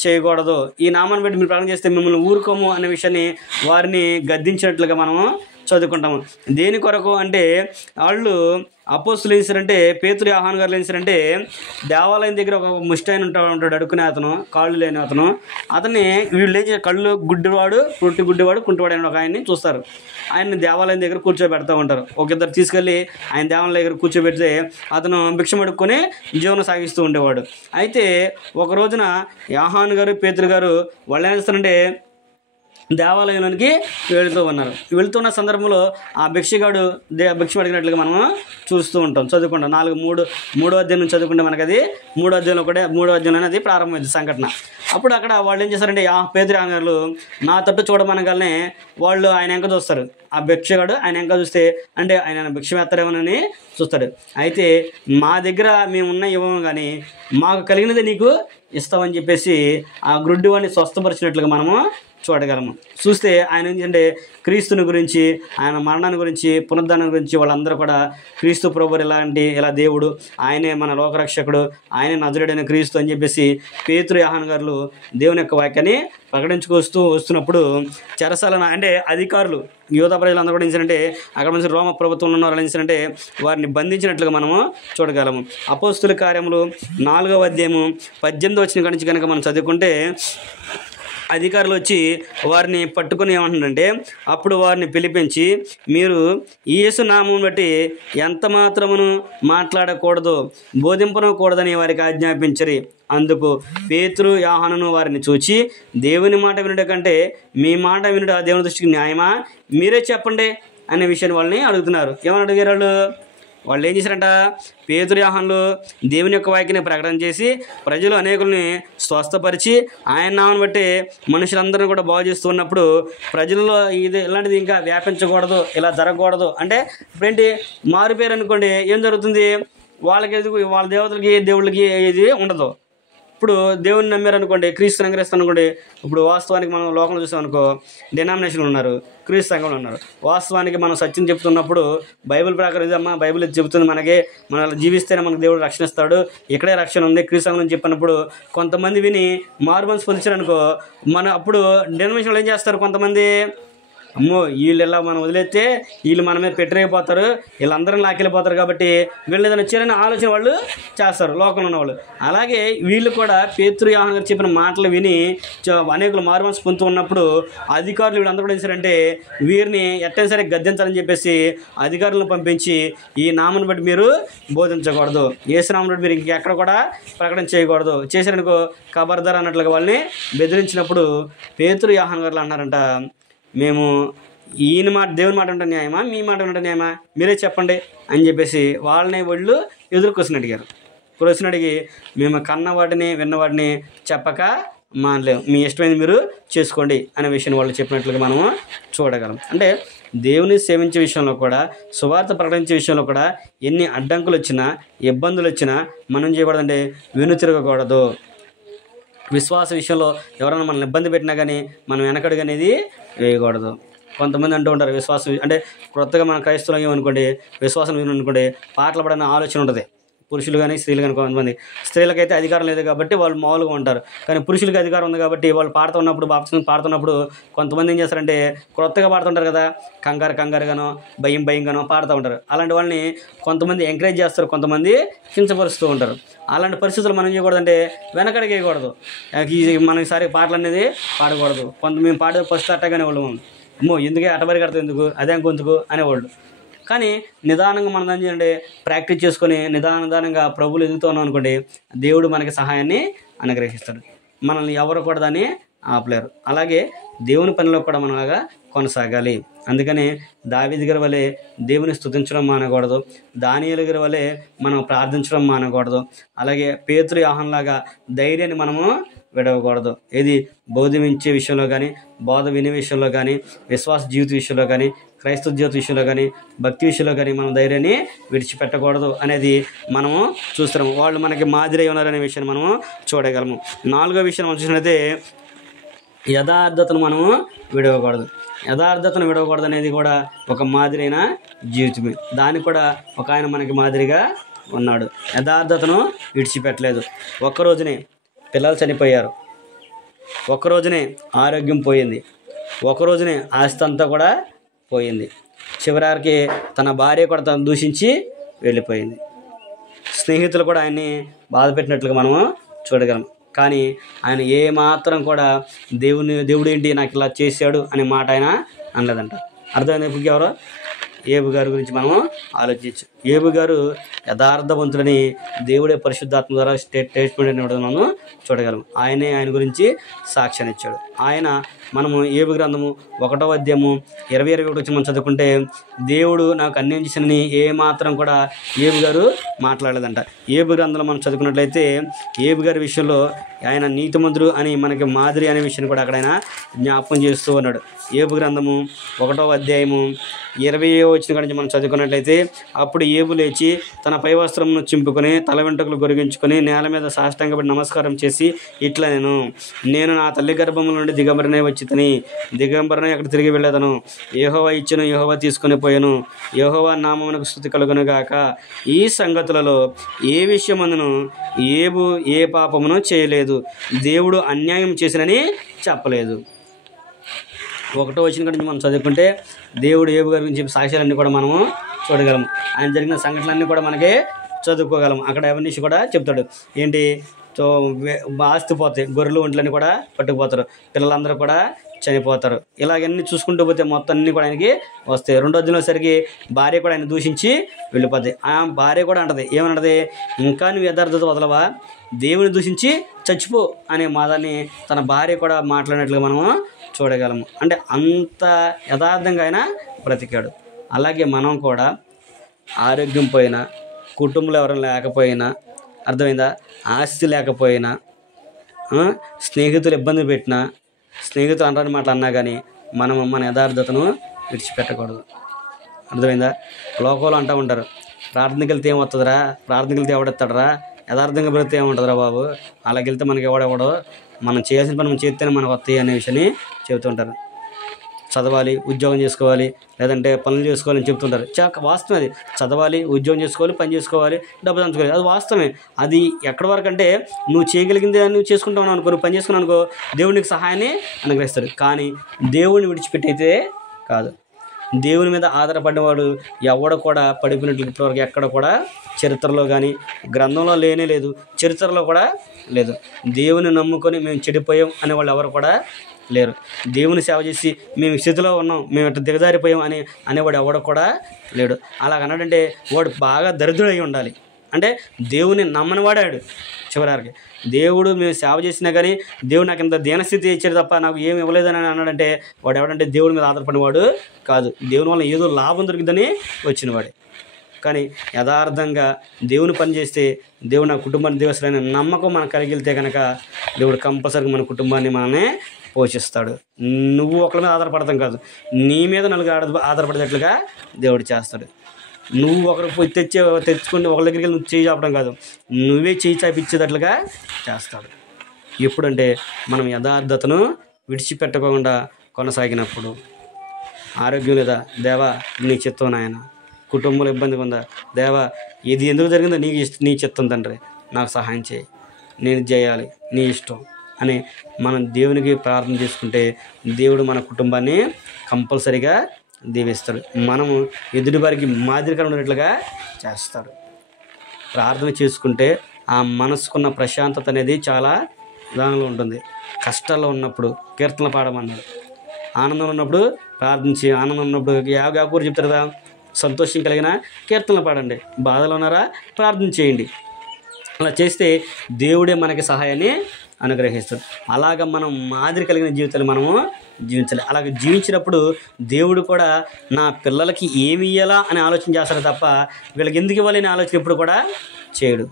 చేయకూడదు, ఈ నామాన్ని బట్టి మీరు ప్రకటన చేస్తే మిమ్మల్ని ఊరుకోము అనే విషయాన్ని వారిని గద్దించినట్లుగా మనము చదువుకుంటాము. దేని కొరకు అంటే, వాళ్ళు అపోస్తులు ఏం చేశారంటే, పేతురు, యోహాను గారు ఏం చేశారంటే, దేవాలయం దగ్గర ఒక ముష్టాయన ఉంటాడు, అడుక్కునే అతను, కాళ్ళు లేని అతను. అతన్ని వీళ్ళు ఏం చేయాలి, కళ్ళు గుడ్డివాడు, కుంటివాడు అని ఒక ఆయన్ని చూస్తారు. ఆయన్ని దేవాలయం దగ్గర కూర్చోబెడతా ఉంటారు. ఒక ఇద్దరు తీసుకెళ్ళి ఆయన దేవాలయం దగ్గర కూర్చోబెడితే అతను భిక్షం అడుక్కొని జీవనం సాగిస్తూ ఉండేవాడు. అయితే ఒక రోజున యోహాను గారు, పేతురు గారు వాళ్ళు ఏం చేస్తారంటే దేవాలయంలోనికి వెళుతున్న సందర్భంలో ఆ భిక్షగాడు భిక్షం అడిగినట్లుగా మనము చూస్తూ ఉంటాం, చదువుకుంటాం. మూడో అధ్యాయం నుంచి చదువుకుంటే మనకు అది మూడో అధ్యాయంలో అది ప్రారంభమైంది సంఘటన. అప్పుడు అక్కడ వాళ్ళు ఏం చేస్తారంటే, పేతురు గారు నా తట్టు చూడమనగానే వాళ్ళు ఆయన ఎంక చూస్తారు. ఆ భిక్షగాడు ఆయన ఎంక చూస్తే, అంటే ఆయన భిక్షం ఎత్తారేమోనని చూస్తాడు. అయితే మా దగ్గర మేమున్న ఇవ్వము, కానీ మాకు కలిగినది నీకు ఇస్తామని చెప్పేసి ఆ గుడ్డివాడిని స్వస్థపరిచినట్లుగా మనము చూడగలము. చూస్తే ఆయన ఏంటంటే క్రీస్తుని గురించి, ఆయన మరణాన్ని గురించి, పునరుద్ధానం గురించి వాళ్ళందరూ కూడా క్రీస్తు ప్రభువు ఇలా దేవుడు, ఆయనే మన లోకరక్షకుడు, ఆయనే నజరేయుడైన క్రీస్తు అని చెప్పేసి పేతురు, యోహాను గారు దేవుని యొక్క వాక్యాన్ని వస్తున్నప్పుడు చెరసాలను, అంటే అధికారులు, యూదా ప్రజలందరూ కూడా ఏంటంటే అక్కడ నుంచి రోమ ప్రభుత్వంలో ఉన్న వాళ్ళు ఏంటంటే వారిని బంధించినట్లుగా మనము చూడగలము. అపోస్తుల కార్యములు 4వ అధ్యాయము 18వ వచనం నుంచి కనుక మనం చదువుకుంటే, అధికారులు వచ్చి వారిని పట్టుకుని ఏమంటుందంటే, అప్పుడు వారిని పిలిపించి, మీరు యేసు నామం బట్టి ఎంత మాత్రమును మాట్లాడకూడదు, బోధింపనకూడదని వారికి ఆజ్ఞాపించరి. అందుకు పేతురు, యోహానును వారిని చూచి, దేవుని మాట వినుట కంటే మీ మాట వినుట దేవుని దృష్టికి న్యాయమా, మీరే చెప్పండి అనే విషయాన్ని వాళ్ళని అడుగుతున్నారు. ఏమని అడిగారు వాళ్ళు ఏం చేశారంట, పేతురు, యోహానులు దేవుని యొక్క వాక్యాన్ని ప్రకటన చేసి ప్రజలు అనేకుల్ని స్వస్థపరిచి ఆయన నామని బట్టి మనుషులందరినీ కూడా బాగు చేస్తూ ఉన్నప్పుడు ప్రజల్లో ఇలాంటిది ఇంకా వ్యాపించకూడదు, ఇలా జరగకూడదు. అంటే ఇప్పుడేంటి, మారిపోయారు అనుకోండి, ఏం జరుగుతుంది, వాళ్ళ దేవతలకి దేవుళ్ళకి ఇది ఉండదు. ఇప్పుడు దేవుని నమ్మారు అనుకోండి, క్రీస్తు అంగరిస్తాను అనుకోండి. ఇప్పుడు వాస్తవానికి మనం లోకంలో చూసాం అనుకో, డినామినేషన్లు ఉన్నారు, క్రీస్తు సంఘంలో ఉన్నారు. వాస్తవానికి మనం సత్యం చెప్తున్నప్పుడు బైబిల్ ప్రకారం ఇదమ్మా, బైబిల్ ఇది చెబుతుంది, మన జీవిస్తేనే మనకు దేవుడు రక్షణ ఇస్తాడు, ఇక్కడే రక్షణ ఉంది క్రీస్తు సంఘం అని చెప్పినప్పుడు కొంతమంది విని మారు మనసు పొందించారు అనుకో, అప్పుడు డినామినేషన్లు ఏం చేస్తారు, కొంతమంది అమ్మో వీళ్ళు ఇలా మనం వదిలేస్తే వీళ్ళు మన మీద పెట్టరైపోతారు, వీళ్ళందరూ లాకెళ్ళిపోతారు, కాబట్టి వీళ్ళు ఏదైనా వచ్చారని ఆలోచన వాళ్ళు చేస్తారు లోకంలో ఉన్నవాళ్ళు. అలాగే వీళ్ళు కూడా పేతురు యోహాను గారు చెప్పిన మాటలు విని అనేకులు మారుమనసు పొందుతూ ఉన్నప్పుడు అధికారులు వీళ్ళందరూ కూడా చేశారంటే వీరిని ఎట్టైనా సరే గద్దించాలని చెప్పేసి అధికారులను పంపించి ఈ నామను బట్టి మీరు బోధించకూడదు, యేసు నామను బట్టి మీరు ఇంకెక్కడ కూడా ప్రకటన చేయకూడదు, చేశారనుకో ఖబర్దార్ అన్నట్లుగా వాళ్ళని బెదిరించినప్పుడు పేతురు యోహాను గారు అన్నారంట, మేము ఈయన మాట దేవుని మాట ఉంటే న్యాయమా, మీ మాట ఉంటే న్యాయమా, మీరే చెప్పండి అని చెప్పేసి వాళ్ళని వాళ్ళు ఎదురు క్వశ్చన్ అడిగారు. క్వశ్చన్ అడిగి మేము కన్నవాడిని విన్నవాడిని చెప్పక మానలేము, మీ ఇష్టమైంది మీరు చేసుకోండి అనే విషయాన్ని వాళ్ళు చెప్పినట్లుగా మనము చూడగలం. అంటే దేవుని సేవించే విషయంలో కూడా, సువార్త ప్రకటించే విషయంలో కూడా ఎన్ని అడ్డంకులు వచ్చినా ఇబ్బందులు వచ్చినా మనం చేయకూడదంటే వెనుతిరగకూడదు. విశ్వాస విషయంలో ఎవరైనా మనల్ని ఇబ్బంది పెట్టినా కానీ మనం వెనకడుగు అనేది వేయకూడదు. కొంతమంది అంటూ ఉంటారు విశ్వాసం అంటే కొత్తగా మన క్రైస్తవులు ఏమనుకోండి, విశ్వాసం అనుకోండి పాటలు పడని ఆలోచన ఉంటుంది. పురుషులు కానీ స్త్రీలు కానీ కొంతమంది, స్త్రీలకైతే అధికారం లేదు కాబట్టి వాళ్ళు మామూలుగా ఉంటారు, కానీ పురుషులకి అధికారం ఉంది కాబట్టి వాళ్ళు పాడుతున్నప్పుడు బాప్తిస్మం పాడుతున్నప్పుడు కొంతమంది ఏం చేస్తారంటే కొత్తగా పాడుతుంటారు కదా, కంగారుగానో భయంగానో పాడుతూ ఉంటారు. అలాంటి వాళ్ళని కొంతమంది ఎంకరేజ్ చేస్తారు, కొంతమంది కించపరుస్తూ ఉంటారు. అలాంటి పరిస్థితులు మనం చేయకూడదంటే వెనకడికి వేయకూడదు, మనం ఈసారి పాటలు అనేది పాడకూడదు. మేము పాడే ఫస్ట్ అట్టగానే వాళ్ళు అమ్మో ఎందుకే అటబరి కడతాం ఎందుకు, అదే గొంతుకు అనేవాళ్ళు. కానీ నిదానంగా మనం ఏం చేయండి, ప్రాక్టీస్ చేసుకొని నిదానంగా ప్రభువులు ఎదుగుతున్నాం అనుకోండి, దేవుడు మనకి సహాయాన్ని అనుగ్రహిస్తాడు, మనల్ని ఎవరు కూడా దాన్ని ఆపలేరు. అలాగే దేవుని పనిలో కూడా మనలాగా కొనసాగాలి. అందుకని దావీదు గారి వలె దేవుని స్తుతించడం మానకూడదు, దానియేలు గారి వలె మనం ప్రార్థించడం మానకూడదు, అలాగే పేతురు యోహానులాగా ధైర్యాన్ని మనము విడవకూడదు. ఏది బోధించే విషయంలో కానీ, బోధ వినే విషయంలో కానీ, విశ్వాస జీవిత విషయంలో కానీ, క్రైస్తవ జీవిత విషయంలో కానీ, భక్తి విషయంలో కానీ మనం ధైర్యాన్ని విడిచిపెట్టకూడదు అనేది మనము చూస్తున్నాము. వాళ్ళు మనకి మాదిరి ఉన్నారనే విషయాన్ని మనము చూడగలము. 4వ విషయం మనం చూసినట్లయితే యథార్థతను మనము విడవకూడదు. యథార్థతను విడవకూడదు అనేది కూడా ఒక మాదిరైన జీవితమే. దానికి కూడా ఒక ఆయన మనకి మాదిరిగా ఉన్నాడు, యథార్థతను విడిచిపెట్టలేదు. ఒక్కరోజునే పిల్లలు చనిపోయారు, ఒక్కరోజునే ఆరోగ్యం పోయింది, ఒకరోజునే ఆస్తి అంతా కూడా పోయింది, చివరికి తన భార్య కూడా తను దూషించి వెళ్ళిపోయింది. స్నేహితులు కూడా ఆయన్ని బాధ పెట్టినట్లుగా మనము చూడగలం. కానీ ఆయన ఏ మాత్రం కూడా దేవుడు ఏంటి నాకు ఇలా చేశాడు అనే మాట ఆయన అనలేదంట. అర్థమైంది ఇప్పుడు ఎవరో ఏబు గారి గురించి మనము ఆలోచించు. ఏబు గారు యథార్థవంతుడని దేవుడే పరిశుద్ధాత్మ ద్వారా స్టేట్మెంట్ ఇవ్వడం మనం చూడగలం. ఆయన గురించి సాక్ష్యాన్ని ఇచ్చాడు. మనము ఏబు గ్రంథము 1వ అధ్యాయము 20-21 వచ్చి మనం చదువుకుంటే దేవుడు నాకు అన్యాయం చేసినని ఏ మాత్రం కూడా ఏబు గారు మాట్లాడలేదంట. ఏబు గ్రంథంలో మనం చదువుకున్నట్లయితే ఏబు గారి విషయంలో ఆయన నీతిమంతుడు అని మనకి మాదిరి అనే విషయాన్ని కూడా అక్కడ ఆయన జ్ఞాపకం చేస్తూ ఉన్నాడు. ఏబు గ్రంథము 1వ అధ్యాయము 20వ వచనం నుంచి మనం చదువుకున్నట్లయితే అప్పుడు ఏబు లేచి తన పై వస్త్రమును చింపుకొని తల వెంట్రుకలు గొరిగించుకొని నేల మీద సాష్టాంగపడి నమస్కారం చేసి ఇట్లా నేను నా తల్లి గర్భముల నుండి దిగంబరనే దిగంబరనే అక్కడ తిరిగి వెళ్ళేదను. యెహోవా ఇచ్చెను, యెహోవా తీసుకొని పోయాను, యెహోవా నామమునకు స్తుతి కలుగును గాక. ఈ సంగతులలో ఏ విషయమందును ఏబు ఏ పాపమును చేయలేదు, దేవుడు అన్యాయం చేసినని చెప్పలేదు. 1వ వచనం గురించి మనం చదువుకుంటే దేవుడు ఏబు గారి గురించి చెప్పే సాక్ష్యాలన్నీ కూడా మనము చూడగలము. ఆయన జరిగిన సంఘటనలన్నీ కూడా మనకి చదువుకోగలం. అక్కడ ఎవరిని కూడా చెప్తాడు ఏంటి, ఆస్తి పోతాయి, గొర్రెలు ఒంట్లన్నీ కూడా పట్టుకుపోతారు, పిల్లలందరూ కూడా చనిపోతారు. ఇలాగన్నీ చూసుకుంటూ పోతే మొత్తం అన్నీ కూడా ఆయనకి వస్తాయి. 2వ అధ్యాయంలో సరికి భార్య కూడా ఆయన దూషించి వెళ్ళిపోతాయి. ఆ భార్య కూడా అంటది, ఏమన్నది, ఇంకా నువ్వు యథార్థత వదలవా, దేవుని దూషించి చచ్చిపో అనే మాదాన్ని తన భార్య కూడా మాట్లాడినట్లుగా మనము చూడగలము. అంటే అంత యథార్థంగా ఆయన బ్రతికాడు. అలాగే మనం కూడా ఆరోగ్యం పోయినా, కుటుంబంలో ఎవరైనా లేకపోయినా, అర్థమైందా, ఆస్తి లేకపోయినా, స్నేహితులు ఇబ్బంది పెట్టినా, స్నేహితులు అనరాని మాటలు అన్నా కానీ మనము మన యథార్థతను విడిచిపెట్టకూడదు. అర్థమైందా? లోకంలో అంటూ ఉంటారు, ప్రార్థనకి వెళ్తే ఏమవుతుందిరా, ప్రార్థనకి వెళ్తే ఎవడెత్తాడరా, యథార్థంగా బ్రతితే ఏముంటుందిరా బాబు, అలాగ వెళ్తే మనకి ఎవడెవడో, మనం చేయాల్సిన పని మనం చేస్తేనే మనకు వస్తాయి అనే విషయాన్ని చెబుతుంటారు. చదవాలి, ఉద్యోగం చేసుకోవాలి, లేదంటే పనులు చేసుకోవాలని చెప్తుంటారు. వాస్తవం అది. చదవాలి, ఉద్యోగం చేసుకోవాలి, పని చేసుకోవాలి, డబ్బు సంచుకోవాలి, అది వాస్తవమే. అది ఎక్కడి వరకు అంటే నువ్వు చేయగలిగింది నువ్వు చేసుకుంటావు అనుకో, నువ్వు పని చేసుకున్నావు అనుకో, దేవుడు నీకు సహాయాన్ని అనుగ్రహిస్తాడు. కానీ దేవుడిని విడిచిపెట్టయితే కాదు. దేవుని మీద ఆధారపడినవాడు ఎవడ కూడా పడిపోయినట్లు ఇప్పటివరకు ఎక్కడ కూడా చరిత్రలో కానీ గ్రంథంలో లేనే లేదు, చరిత్రలో కూడా లేదు. దేవుని నమ్ముకొని మేము చెడిపోయాం అనేవాళ్ళు ఎవరు కూడా లేరు. దేవుని సేవ చేసి మేము స్థితిలో ఉన్నాం, మేము ఇట్లా దిగజారిపోయాం అనేవాడు ఎవడు కూడా లేడు. అలాగన్నాడంటే వాడు బాగా దరిద్రుడై ఉండాలి. అంటే దేవుని నమ్మని వాడాడు చివరికి. దేవుడు మేము సేవ చేసినా కానీ దేవుడు నాకు ఇంత దీనస్థితి ఇచ్చాడు తప్ప నాకు ఏమి ఇవ్వలేదని అన్నాడంటే వాడు ఎవడంటే దేవుడి మీద ఆధారపడినవాడు కాదు. దేవుని వల్ల ఏదో లాభం దొరికిందని వచ్చినవాడే. కానీ యథార్థంగా దేవుని పని చేస్తే దేవుడు నా కుటుంబాన్ని దీవిస్తాడనే నమ్మకం మనకు కలిగితే కనుక దేవుడు కంపల్సరీగా మన కుటుంబాన్ని మనమే పోషిస్తాడు. నువ్వు ఒకరి మీద ఆధారపడతాం కాదు, నీ మీద నలుగురు ఆధారపడేటట్లుగా దేవుడు చేస్తాడు. నువ్వు ఒకరు తెచ్చుకుని ఒకరి దగ్గరికి నువ్వు చేయి చాపడం కాదు, నువ్వే చేయి చాపిచ్చేటట్లుగా చేస్తాడు. ఎప్పుడంటే మనం యథార్థతను విడిచిపెట్టకుండా కొనసాగినప్పుడు. ఆరోగ్యం లేదా, దేవా నీ చిత్తం నాయన. కుటుంబంలో ఇబ్బందిగా ఉందా, దేవా ఇది ఎందుకు జరిగిందో నీ చిత్తం తండ్రి, నాకు సహాయం చేయి, నేను చేయాలి, నీ ఇష్టం అని మనం దేవునికి ప్రార్థన చేసుకుంటే దేవుడు మన కుటుంబాన్ని కంపల్సరీగా దీవిస్తాడు. మనము ఎదుటి వారికి మాదిరిగా ఉండేట్లుగా చేస్తాడు. ప్రార్థన చేసుకుంటే ఆ మనసుకున్న ప్రశాంతత అనేది చాలా దానిలో ఉంటుంది. కష్టాల్లో ఉన్నప్పుడు కీర్తనలు పాడమన్నాడు. ఆనందంలో ఉన్నప్పుడు ప్రార్థించి, ఆనందం ఉన్నప్పుడు యాగూరు చెప్తారు కదా, సంతోషం కలిగిన కీర్తనలు పాడండి. బాధలో ఉన్నారా, ప్రార్థన చేయండి. అలా చేస్తే దేవుడే మనకి సహాయాన్ని అనుగ్రహిస్తాడు. అలాగ మనం మాదిరి కలిగిన జీవితాలు మనము జీవించాలి. అలాగ జీవించినప్పుడు దేవుడు కూడా నా పిల్లలకి ఏమి ఇవ్వాలా అని ఆలోచన చేస్తాడు తప్ప వీళ్ళకి ఎందుకు ఇవ్వాలి అనే ఆలోచన ఎప్పుడు కూడా చేయడు.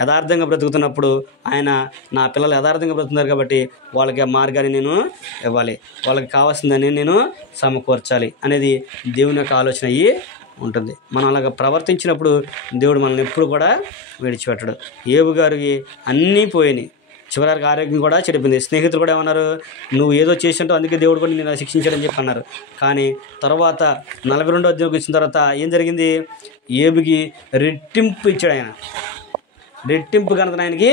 యథార్థంగా బ్రతుకుతున్నప్పుడు ఆయన నా పిల్లలు యథార్థంగా బ్రతుకుతున్నారు కాబట్టి వాళ్ళకి ఆ మార్గాన్ని నేను ఇవ్వాలి, వాళ్ళకి కావాల్సిందని నేను సమకూర్చాలి అనేది దేవుని యొక్క ఆలోచన అయ్యి ఉంటుంది. మనం అలాగ ప్రవర్తించినప్పుడు దేవుడు మనల్ని ఎప్పుడు కూడా విడిచిపెట్టడు. ఏబు గారికి అన్నీ పోయినాయి, చివరికి ఆరోగ్యం కూడా చెడిపోయింది. స్నేహితులు కూడా ఏమన్నారు, నువ్వు ఏదో చేసినట్టు అందుకే దేవుడు కూడా నేను శిక్షించాడని చెప్పి అన్నారు. కానీ తర్వాత 42వ అధ్యాయంకి వచ్చిన తర్వాత ఏం జరిగింది, ఏబుకి రెట్టింపు ఇచ్చాడు. ఆయన రెట్టింపు ఘనతను ఆయనకి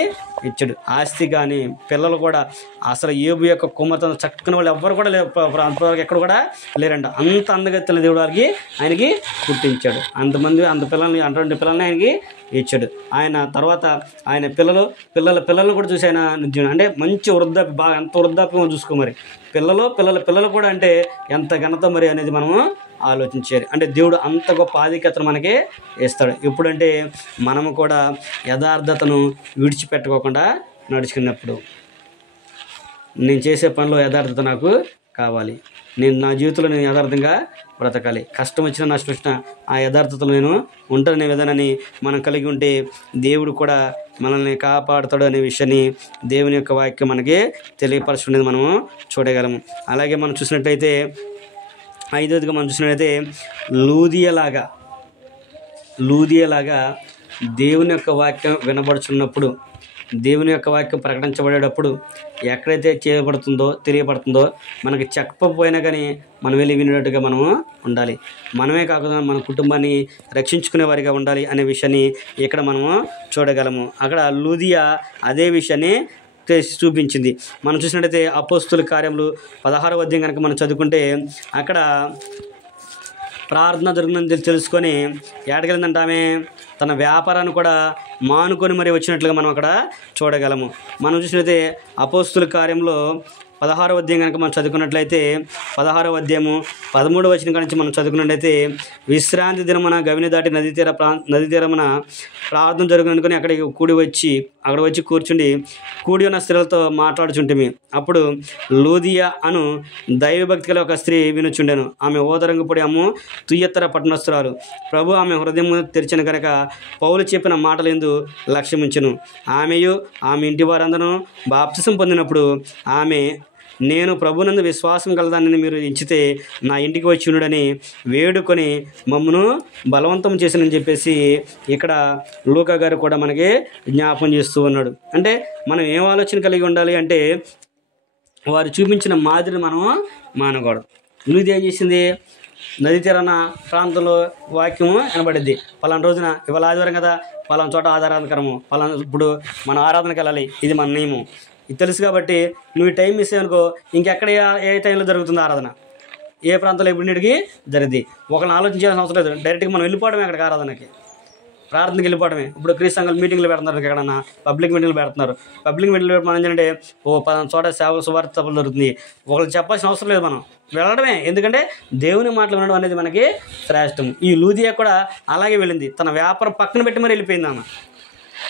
ఇచ్చాడు. ఆస్తి కానీ పిల్లలు కూడా అసలు ఏబు యొక్క కుమార్తె చక్కని వాళ్ళు ఎవ్వరు కూడా అంతవరకు ఎక్కడ కూడా లేరంట. అంత అందగత్తెల దేవుడు వారికి ఆయనకి పుట్టించాడు. అంత పిల్లల్ని అటువంటి పిల్లల్ని ఆయనకి ఇచ్చాడు. ఆయన తర్వాత ఆయన పిల్లలు కూడా చూసి ఆయన అంటే మంచి వృద్ధాప్యం, బాగా ఎంత వృద్ధాప్యం చూసుకో మరి. పిల్లలు కూడా అంటే ఎంత ఘనత మరి అనేది మనము ఆలోచించాలి. అంటే దేవుడు అంత గొప్ప ఆధిక్యతను మనకి ఇస్తాడు. ఎప్పుడంటే మనము కూడా యథార్థతను విడిచిపెట్టుకోకుండా నడుచుకున్నప్పుడు. నేను చేసే పనిలో యథార్థత నాకు కావాలి, నా జీవితంలో నేను యథార్థంగా బ్రతకాలి, కష్టం వచ్చినా నష్టం వచ్చినా ఆ యథార్థతలో నేను ఉంటాననే విధానాన్ని మనం కలిగి ఉంటే దేవుడు కూడా మనల్ని కాపాడుతాడు అనే విషయాన్ని దేవుని యొక్క వాక్యం మనకి తెలియపరచుకునేది మనము చూడగలము. అలాగే మనం చూసినట్లయితే 5వదిగా మనం చూసినట్లయితే లూదియలాగా దేవుని యొక్క వాక్యం వినబడుచున్నప్పుడు, దేవుని యొక్క వాక్యం ప్రకటించబడేటప్పుడు ఎక్కడైతే తెలియబడుతుందో మనకి చెప్పకపోయినా కానీ మనం వెళ్ళి వినేటట్టుగా మనము ఉండాలి. మనమే కాకుండా మన కుటుంబాన్ని రక్షించుకునే వారిగా ఉండాలి అనే విషయాన్ని ఇక్కడ మనము చూడగలము. అక్కడ లూదియా అదే విషయాన్ని చూపించింది. మనం చూసినట్టయితే అపోస్తుల కార్యములు 16వ అధ్యాయం కనుక మనం చదువుకుంటే అక్కడ ప్రార్థన జరుగుతుందని తెలుసుకొని ఏడగలిందంటే ఆమె తన వ్యాపారాన్ని కూడా మానుకొని మరి వచ్చినట్లుగా మనం అక్కడ చూడగలము. మనం చూసినట్లయితే అపోస్తుల కార్యంలో 16వ అధ్యాయం కనుక మనం చదువుకున్నట్లయితే 16వ అధ్యాయము 13వ వచనం నుంచి మనం చదువుకున్నట్లయితే విశ్రాంతి దినమున గవిని దాటి నది తీరమున ప్రార్థన జరుగునుకొని అక్కడ వచ్చి కూర్చుండి కూడి ఉన్న స్త్రీలతో మాట్లాడుచుంటిమి. అప్పుడు లూదియా అను దైవభక్తి గల ఒక స్త్రీ వినుచుండెను. ఆమె ఓదరంగుపొడి తుయ్యత్తర పట్టణస్తురాలు. ప్రభు ఆమె హృదయం తెరిచిన కనుక పౌలు చెప్పిన మాటలందు లక్ష్యముంచెను. ఆమెయు ఆమె ఇంటి వారందరూ బాప్తిసం పొందినప్పుడు ఆమె నేను ప్రభునందు విశ్వాసం కలదానని మీరు ఎంచితే నా ఇంటికి వచ్చి ఉండుడని వేడుకొని మమ్మను బలవంతం చేసినని చెప్పేసి ఇక్కడ లూకా గారు కూడా మనకి జ్ఞాపం చేస్తూ ఉన్నాడు. అంటే మనం ఏం ఆలోచన కలిగి ఉండాలి అంటే వారు చూపించిన మాదిరిని మనం మానకూడదు. లూది ఏం చేసింది? నది తీరాన ప్రాంతంలో వాక్యము వినబడింది. పలానా రోజున ఇవాళ ఆదివారం కదా, పలానా చోట ఆరాధనకరము, పలానా ఇప్పుడు మనం ఆరాధనకి వెళ్ళాలి, ఇది మన నియమం, ఇది తెలుసు కాబట్టి నువ్వు టైం మిస్ అయ్యనుకో ఇంకెక్కడ ఏ టైంలో జరుగుతుంది ఆరాధన, ఏ ప్రాంతంలో ఎప్పుడింటికి జరిగింది, ఒకరిని ఆలోచించాల్సిన అవసరం లేదు. డైరెక్ట్గా మనం వెళ్ళిపోవడమే అక్కడికి ఆరాధనకి, ప్రార్థనకి వెళ్ళిపోవడమే. ఇప్పుడు క్రీస్తు సంఘాలు మీటింగ్లు పెడుతున్నారు, ఎక్కడన్నా పబ్లిక్ మీటింగ్లు పెడుతున్నారు. పబ్లిక్ మీటింగ్లు పెట్టి మనం ఏంటంటే పలానా చోట సేవ సువార్త సభలు జరుగుతుంది, ఒకళ్ళు చెప్పాల్సిన అవసరం లేదు, మనం వెళ్ళడమే. ఎందుకంటే దేవుని మాటలు వినడం అనేది మనకి శ్రేష్టం. ఈ లూదియా కూడా అలాగే వెళ్ళింది. తన వ్యాపారం పక్కన పెట్టి మరి వెళ్ళిపోయింది. ఆమె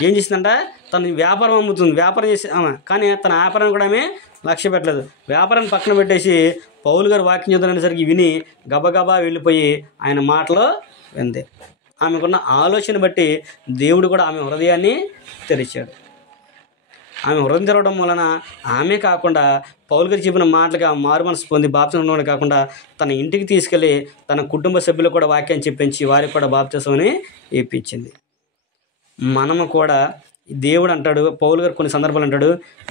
ఏం చేసిందంట? తన వ్యాపారం అమ్ముతుంది, వ్యాపారం చేసి ఆమె, కానీ తన వ్యాపారం కూడా ఆమె లక్ష్య పెట్టలేదు. వ్యాపారాన్ని పక్కన పెట్టేసి పౌలు గారు వాక్యం చదువుతునేసరికి విని గబగబా వెళ్ళిపోయి ఆయన మాటలో వింది. ఆమెకున్న ఆలోచన బట్టి దేవుడు కూడా ఆమె హృదయాన్ని తెరిచాడు. ఆమె హృదయం తెరవడం వలన ఆమె కాకుండా పౌలు గారు చెప్పిన మాటలుగా మారు మనసు పొంది బాప్తిసం కాకుండా తన ఇంటికి తీసుకెళ్ళి తన కుటుంబ సభ్యులు కూడా వాక్యాన్ని చెప్పించి వారికి కూడా బాప్తిసమని ఇప్పించింది. మనము కూడా దేవుడు అంటాడు, పౌలు గారు కొన్ని సందర్భాలు అంటాడు,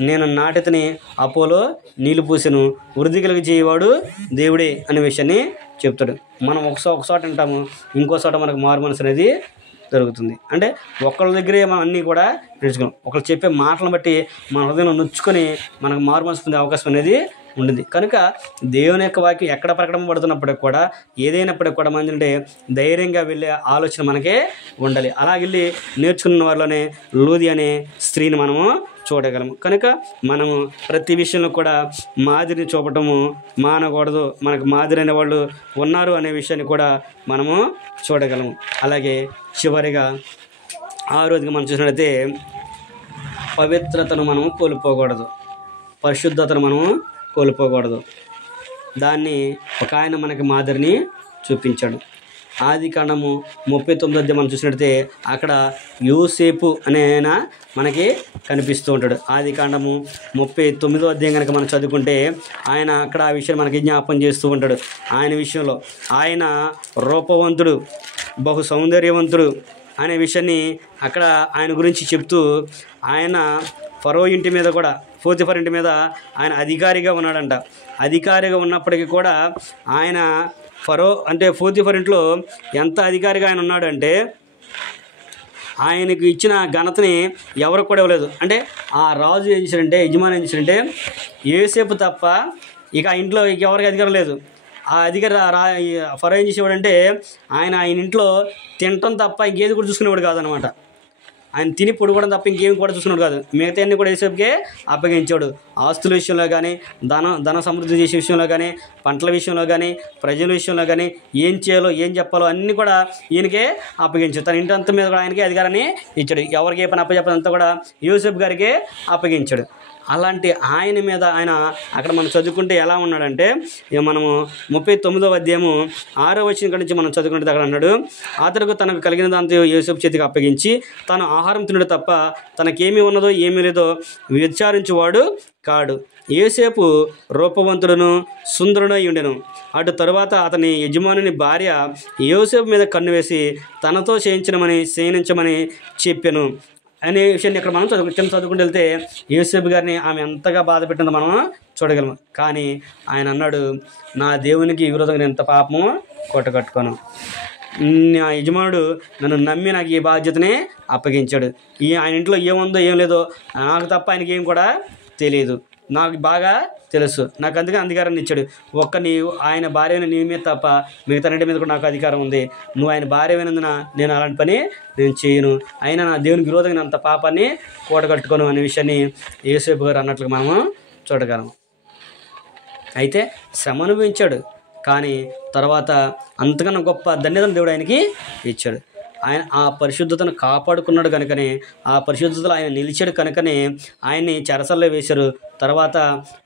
నేను నాటితని అపోలో నీళ్లు పూసెను, వృద్ధి కలిగి చేయవాడు దేవుడే అనే విషయాన్ని చెప్తాడు. మనం ఒక చోట అంటాము, ఇంకో చోట మనకు మారు మనసు అనేది జరుగుతుంది. అంటే ఒకళ్ళ దగ్గరే మనం అన్నీ కూడా నేర్చుకున్నాం. ఒకళ్ళు చెప్పే మాటలను బట్టి మన హృదయంలో నొచ్చుకొని మనకు మారు మనసు పొందే అవకాశం అనేది ఉండింది. కనుక దేవుని యొక్క వాక్యం ఎక్కడ ప్రకటనపడుతున్నప్పటికి కూడా ఏదైనప్పటికి కూడా మంది ధైర్యంగా వెళ్ళే ఆలోచన మనకే ఉండాలి. అలాగెళ్ళి నేర్చుకున్న వారిలోనే లూది అనే స్త్రీని మనము చూడగలము. కనుక మనము ప్రతి విషయంలో కూడా మాదిరిని చూపటము మానకూడదు. మనకు మాదిరి అనే వాళ్ళు ఉన్నారు అనే విషయాన్ని కూడా మనము చూడగలము. అలాగే చివరిగా 6వదిగా మనం చూసినట్లయితే పవిత్రతను మనము కోల్పోకూడదు, పరిశుద్ధతను మనము కోల్పోకూడదు. దాన్ని ఒక ఆయన మనకి మాదిరిని చూపించాడు. ఆదికాండము 39 మనం చూసినట్లయితే అక్కడ యోసేపు అనే ఆయన మనకి కనిపిస్తూ ఉంటాడు. ఆదికాండము 39 కనుక మనం చదువుకుంటే ఆయన అక్కడ ఆ విషయం మనకి జ్ఞాపం చేస్తూ ఉంటాడు. ఆయన విషయంలో ఆయన రూపవంతుడు, బహు సౌందర్యవంతుడు అనే విషయాన్ని అక్కడ ఆయన గురించి చెప్తూ ఆయన ఫరో ఇంటి మీద కూడా, పోతిఫర్ ఇంటి మీద ఆయన అధికారిగా ఉన్నాడంట. అధికారిగా ఉన్నప్పటికీ కూడా ఆయన ఫరో అంటే పోతిఫర్ ఇంట్లో ఎంత అధికారిగా ఆయన ఉన్నాడంటే ఆయనకు ఇచ్చిన ఘనతని ఎవరికి కూడా ఇవ్వలేదు. అంటే ఆ రాజు ఏం చేశాడంటే, యజమాని ఏం చేశాడంటే యోసేపు తప్ప ఇక ఆ ఇంట్లో ఎవరికి అధికారం లేదు. ఆ అధికారి ఫరో ఏం చేసేవాడంటే ఆయన ఇంట్లో తినటం తప్ప ఇంకేది కూడా చూసుకునేవాడు కాదనమాట. ఆయన తిని పొడుకోవడం తప్ప ఇంకేమి కూడా చూసుకున్నాడు కాదు. మిగతా అన్ని కూడా యోసేపుకే అప్పగించాడు. ఆస్తుల విషయంలో కానీ, ధన సమృద్ధి చేసే విషయంలో కానీ, పంటల విషయంలో కానీ, ప్రజల విషయంలో కానీ ఏం చేయాలో ఏం చెప్పాలో అన్నీ కూడా ఈయనకే అప్పగించాడు. తన ఇంటి అంత మీద కూడా ఆయనకే అధికారాన్ని ఇచ్చాడు. ఎవరికి ఏ పని అప్పచెప్పదంతా కూడా యోసేపు గారికే అప్పగించాడు. అలాంటి ఆయన మీద ఆయన అక్కడ మనం చదువుకుంటే ఎలా ఉన్నాడంటే, మనము 39వ అధ్యాయము 6వ వచనం నుంచి మనం చదువుకుంటే అక్కడ అన్నాడు, అతనికి తనకు కలిగిన దాంతో యోసేపు చేతికి అప్పగించి తాను ఆహారం తినడు తప్ప తనకేమీ ఉన్నదో ఏమీ లేదో విచారించువాడు కాడు. యోసేపు రూపవంతుడును సుందరుడై ఉండెను. అటు తరువాత అతని యజమానుని భార్య యోసేపు మీద కన్ను వేసి తనతో శయనించమని చెప్పెను అనే విషయాన్ని ఇక్కడ మనం చదువుకుంటూ వెళ్తే యోసేపు గారిని ఆమె ఎంతగా బాధ పెట్టిందో మనం చూడగలము. కానీ ఆయన అన్నాడు, నా దేవునికి విరోధంగా నేను ఎంత పాపము కొట్టకట్టుకోను. నా యజమానుడు నన్ను నమ్మి నాకు ఈ బాధ్యతని అప్పగించాడు. ఆయన ఇంట్లో ఏముందో ఏం లేదో నాకు తప్ప ఆయనకి ఏం కూడా తెలియదు, నాకు బాగా తెలుసు. నాకు అందుకే అధికారాన్ని ఇచ్చాడు. ఆయన భార్యను నీ మీద తప్ప మిగతా రెండింటి మీద కూడా నాకు అధికారం ఉంది. నువ్వు ఆయన భార్య అయినందున నేను అలాంటి పని నేను చేయను. అయినా నా దేవునికి విరోధంగా అంత పాపాన్ని కూడగట్టుకోను అనే విషయాన్ని యోసేపు గారు అన్నట్లుగా మనము చూడగలము. అయితే శ్రమ అనుభవించాడు, కానీ తర్వాత అంతకన్నా గొప్ప ధన్యతను దేవుడు ఆయనకి ఇచ్చాడు. ఆయన ఆ పరిశుద్ధతను కాపాడుకున్నాడు కనుకనే, ఆ పరిశుద్ధతలో ఆయన నిలిచాడు కనుకనే ఆయన్ని చెరసల్లో వేశారు. తర్వాత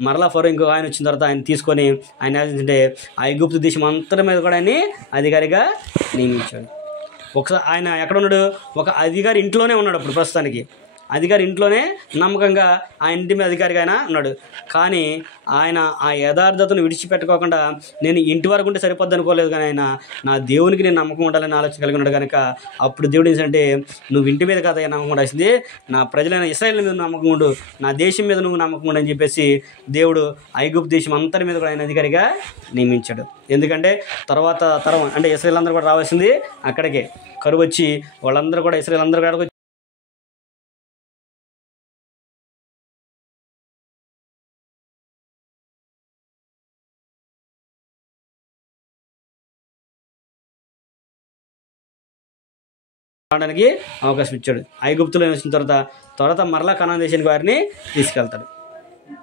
మరలా ఫరో ఇంకో ఆయన వచ్చిన తర్వాత ఆయన తీసుకొని ఆయన ఏంటంటే ఆ ఐగుప్తు దేశం అంతటి మీద కూడా ఆయన్ని అధికారిగా నియమించాడు. ఒకసారి ఆయన ఎక్కడ ఉన్నాడు? ఒక అధికారి ఇంట్లోనే ఉన్నాడు అప్పుడు ప్రస్తుతానికి. అధికారి ఇంట్లోనే నమ్మకంగా ఆ ఇంటి మీద అధికారిగా ఆయన ఉన్నాడు. కానీ ఆయన ఆ యథార్థతను విడిచిపెట్టుకోకుండా నేను ఇంటి వరకు ఉంటే సరిపోద్ది అనుకోలేదు. కానీ ఆయన నా దేవునికి నేను నమ్మకం ఉండాలని ఆలోచన కలిగి ఉన్నాడు కనుక అప్పుడు దేవుడు ఏంటంటే నువ్వు ఇంటి మీద కాదు నమ్మకం ఉండాల్సింది, నా ప్రజలైన ఇశ్రాయేలు మీద నమ్మకం ఉండు, నా దేశం మీద నువ్వు నమ్మకం ఉండు అని చెప్పేసి దేవుడు ఐగుప్తు దేశం అంతటి మీద కూడా ఆయన అధికారిగా నియమించాడు. ఎందుకంటే తర్వాత తరం అంటే ఇశ్రాయేలు అందరూ కూడా రావాల్సింది అక్కడికే. కరువు వచ్చి వాళ్ళందరూ కూడా ఇశ్రాయేలు అందరూ కూడా రావడానికి అవకాశం ఇచ్చాడు. ఐగుప్తులో వచ్చిన తర్వాత మరలా కనాన్ దేశానికి వారిని తీసుకెళ్తాడు.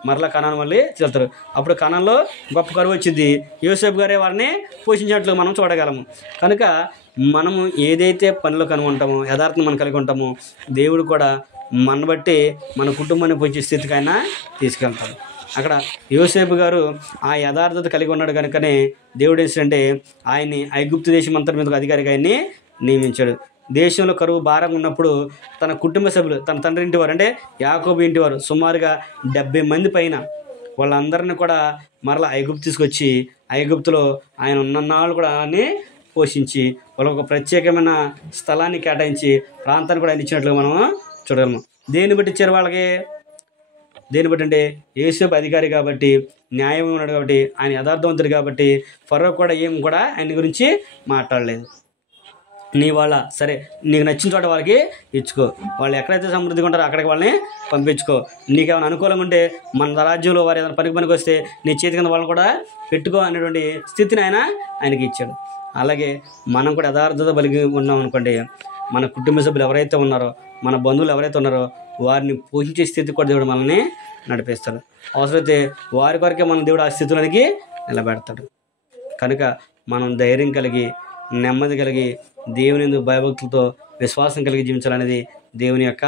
మరలా కనాన్ మళ్ళీ తీసుకెళ్తారు. అప్పుడు కనాన్లో గొప్ప కరువు వచ్చింది. యోసేపు గారే వారిని పోషించినట్లు మనం చూడగలము. కనుక మనము ఏదైతే పనిలో కనుగొంటామో యథార్థం మనం కలిగి ఉంటామో దేవుడు కూడా మన బట్టి మన కుటుంబాన్ని పోషించే స్థితికి ఆయన తీసుకెళ్తాడు. అక్కడ యోసేపు గారు ఆ యథార్థత కలిగి ఉన్నాడు కనుకనే దేవుడు ఏంటంటే ఆయన్ని ఐగుప్తు దేశం అంతటి మీద అధికారిగా ఆయన్ని నియమించాడు. దేశంలో కరువు భారంగా ఉన్నప్పుడు తన కుటుంబ సభ్యులు తన తండ్రి ఇంటి వారు అంటే యాకోబు ఇంటి వారు సుమారుగా 70 మంది పైన వాళ్ళందరినీ కూడా మరలా ఐగుప్తు తీసుకొచ్చి ఐగుప్తులో ఆయన ఉన్నన్నాళ్ళు కూడా ఆయన్ని పోషించి వాళ్ళకు ఒక ప్రత్యేకమైన స్థలాన్ని కేటాయించి ప్రాంతాన్ని కూడా ఆయన ఇచ్చినట్లుగా మనం చూడగలము. దేన్ని బట్టి ఇచ్చారు వాళ్ళకి? దేన్ని బట్టి అంటే యోసేపు అధికారి కాబట్టి, న్యాయం ఉన్నాడు కాబట్టి, ఆయన యథార్థవంతుడు కాబట్టి ఫరో కూడా ఏం కూడా ఆయన గురించి మాట్లాడలేదు. నీ వాళ్ళ సరే నీకు నచ్చిన చోట వాళ్ళకి ఇచ్చుకో, వాళ్ళు ఎక్కడైతే సమృద్ధిగా ఉంటారో అక్కడికి వాళ్ళని పంపించుకో, నీకేమైనా అనుకూలంగా ఉంటే మన రాజ్యంలో వారు ఏదైనా పనికి వస్తే నీ చేతి కింద వాళ్ళని కూడా పెట్టుకో అనేటువంటి స్థితిని ఆయనకి ఇచ్చాడు. అలాగే మనం కూడా యథార్థత కలిగి ఉన్నాం అనుకోండి, మన కుటుంబ సభ్యులు ఎవరైతే ఉన్నారో మన బంధువులు ఎవరైతే ఉన్నారో వారిని పోషించే స్థితి కూడా దేవుడు మనల్ని నడిపిస్తాడు. అవసరమైతే వారి కొరకే మన దేవుడు ఆ స్థితులకి నిలబెడతాడు. కనుక మనం ధైర్యం కలిగి నెమ్మది కలిగి దేవుని యందు భయభక్తులతో విశ్వాసం కలిగి జీవించాలనేది దేవుని యొక్క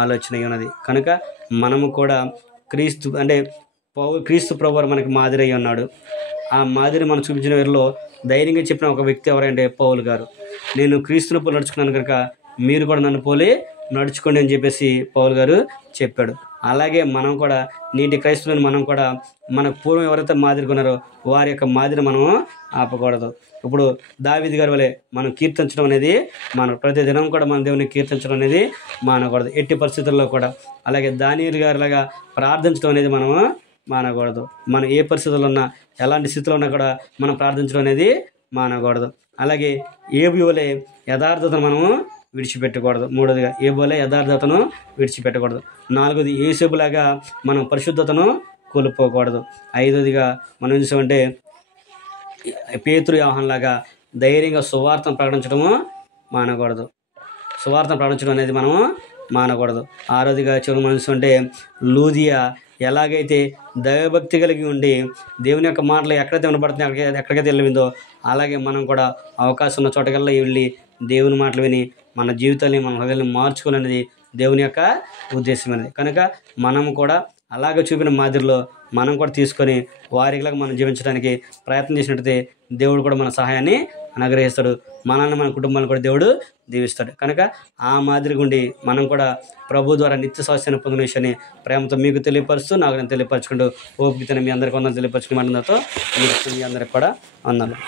ఆలోచన ఉన్నది. కనుక మనము కూడా క్రీస్తు ప్రభువు మనకి మాదిరి అయి ఉన్నాడు. ఆ మాదిరి మనం చూపించిన వీరిలో ధైర్యంగా చెప్పిన ఒక వ్యక్తి ఎవరంటే పౌలు గారు. నేను క్రీస్తుని పోలి నడుచుకున్నాను కనుక మీరు కూడా నన్ను పోలి నడుచుకోండి అని చెప్పేసి పౌలు గారు చెప్పాడు. అలాగే మనం కూడా నీటి క్రైస్తవులను మనం కూడా మన పూర్వం ఎవరైతే మాదిరిగా ఉన్నారో వారి యొక్క మాదిరి మనం ఆపకూడదు. ఇప్పుడు దావీదు గారి వలె మనం కీర్తించడం అనేది ప్రతి దినం కూడా మన దేవుని కీర్తించడం అనేది మానకూడదు ఎట్టి పరిస్థితుల్లో కూడా. అలాగే దానియేలు గారిలాగా ప్రార్థించడం అనేది మనము మానకూడదు. మనం ఏ పరిస్థితుల్లో ఉన్నా ఎలాంటి స్థితిలో ఉన్నా కూడా మనం ప్రార్థించడం అనేది మానకూడదు. అలాగే ఏబు వలె యథార్థతను మనము విడిచిపెట్టకూడదు. మూడోదిగా ఏబు వలె యథార్థతను విడిచిపెట్టకూడదు. నాలుగోది యోసేపులాగా మనం పరిశుద్ధతను కోల్పోకూడదు. ఐదోదిగా మనం ఏం చేసామంటే పేతురు యోహానులాగా ధైర్యంగా సువార్తను ప్రకటించడము మానకూడదు. సువార్తను ప్రకటించడం అనేది మనము మానకూడదు. ఆరోదిగా చివరి మనసు అంటే లూదియా ఎలాగైతే దైవభక్తి కలిగి ఉండి దేవుని యొక్క మాటలు ఎక్కడైతే వినబడుతున్నాయో ఎక్కడికైతే వెళ్ళిందో అలాగే మనం కూడా అవకాశం ఉన్న చోటకల్లా వెళ్ళి దేవుని మాటలు విని మన జీవితాన్ని మన హృదయాన్ని మార్చుకోవాలనేది దేవుని యొక్క ఉద్దేశమైనది. కనుక మనం కూడా అలాగే చూపిన మాదిరిలో మనం కూడా తీసుకొని వారిలాగా మనం జీవించడానికి ప్రయత్నం చేసినట్టయితే దేవుడు కూడా మన సహాయాన్ని అనుగ్రహిస్తాడు. మనల్ని మన కుటుంబాలను కూడా దేవుడు దీవిస్తాడు. కనుక ఆ మాదిరి గుండి మనం కూడా ప్రభు ద్వారా నిత్య స్వాస్థ్యాన్ని పొందిన విషయాన్ని ప్రేమతో మీకు తెలియపరుస్తూ నాకు నేను తెలియపరచుకుంటూ ఓపికతని మీ అందరికీ వందలు తెలియపరచుకుని మాట్లాడుతూ మీ అందరికి కూడా వందలు.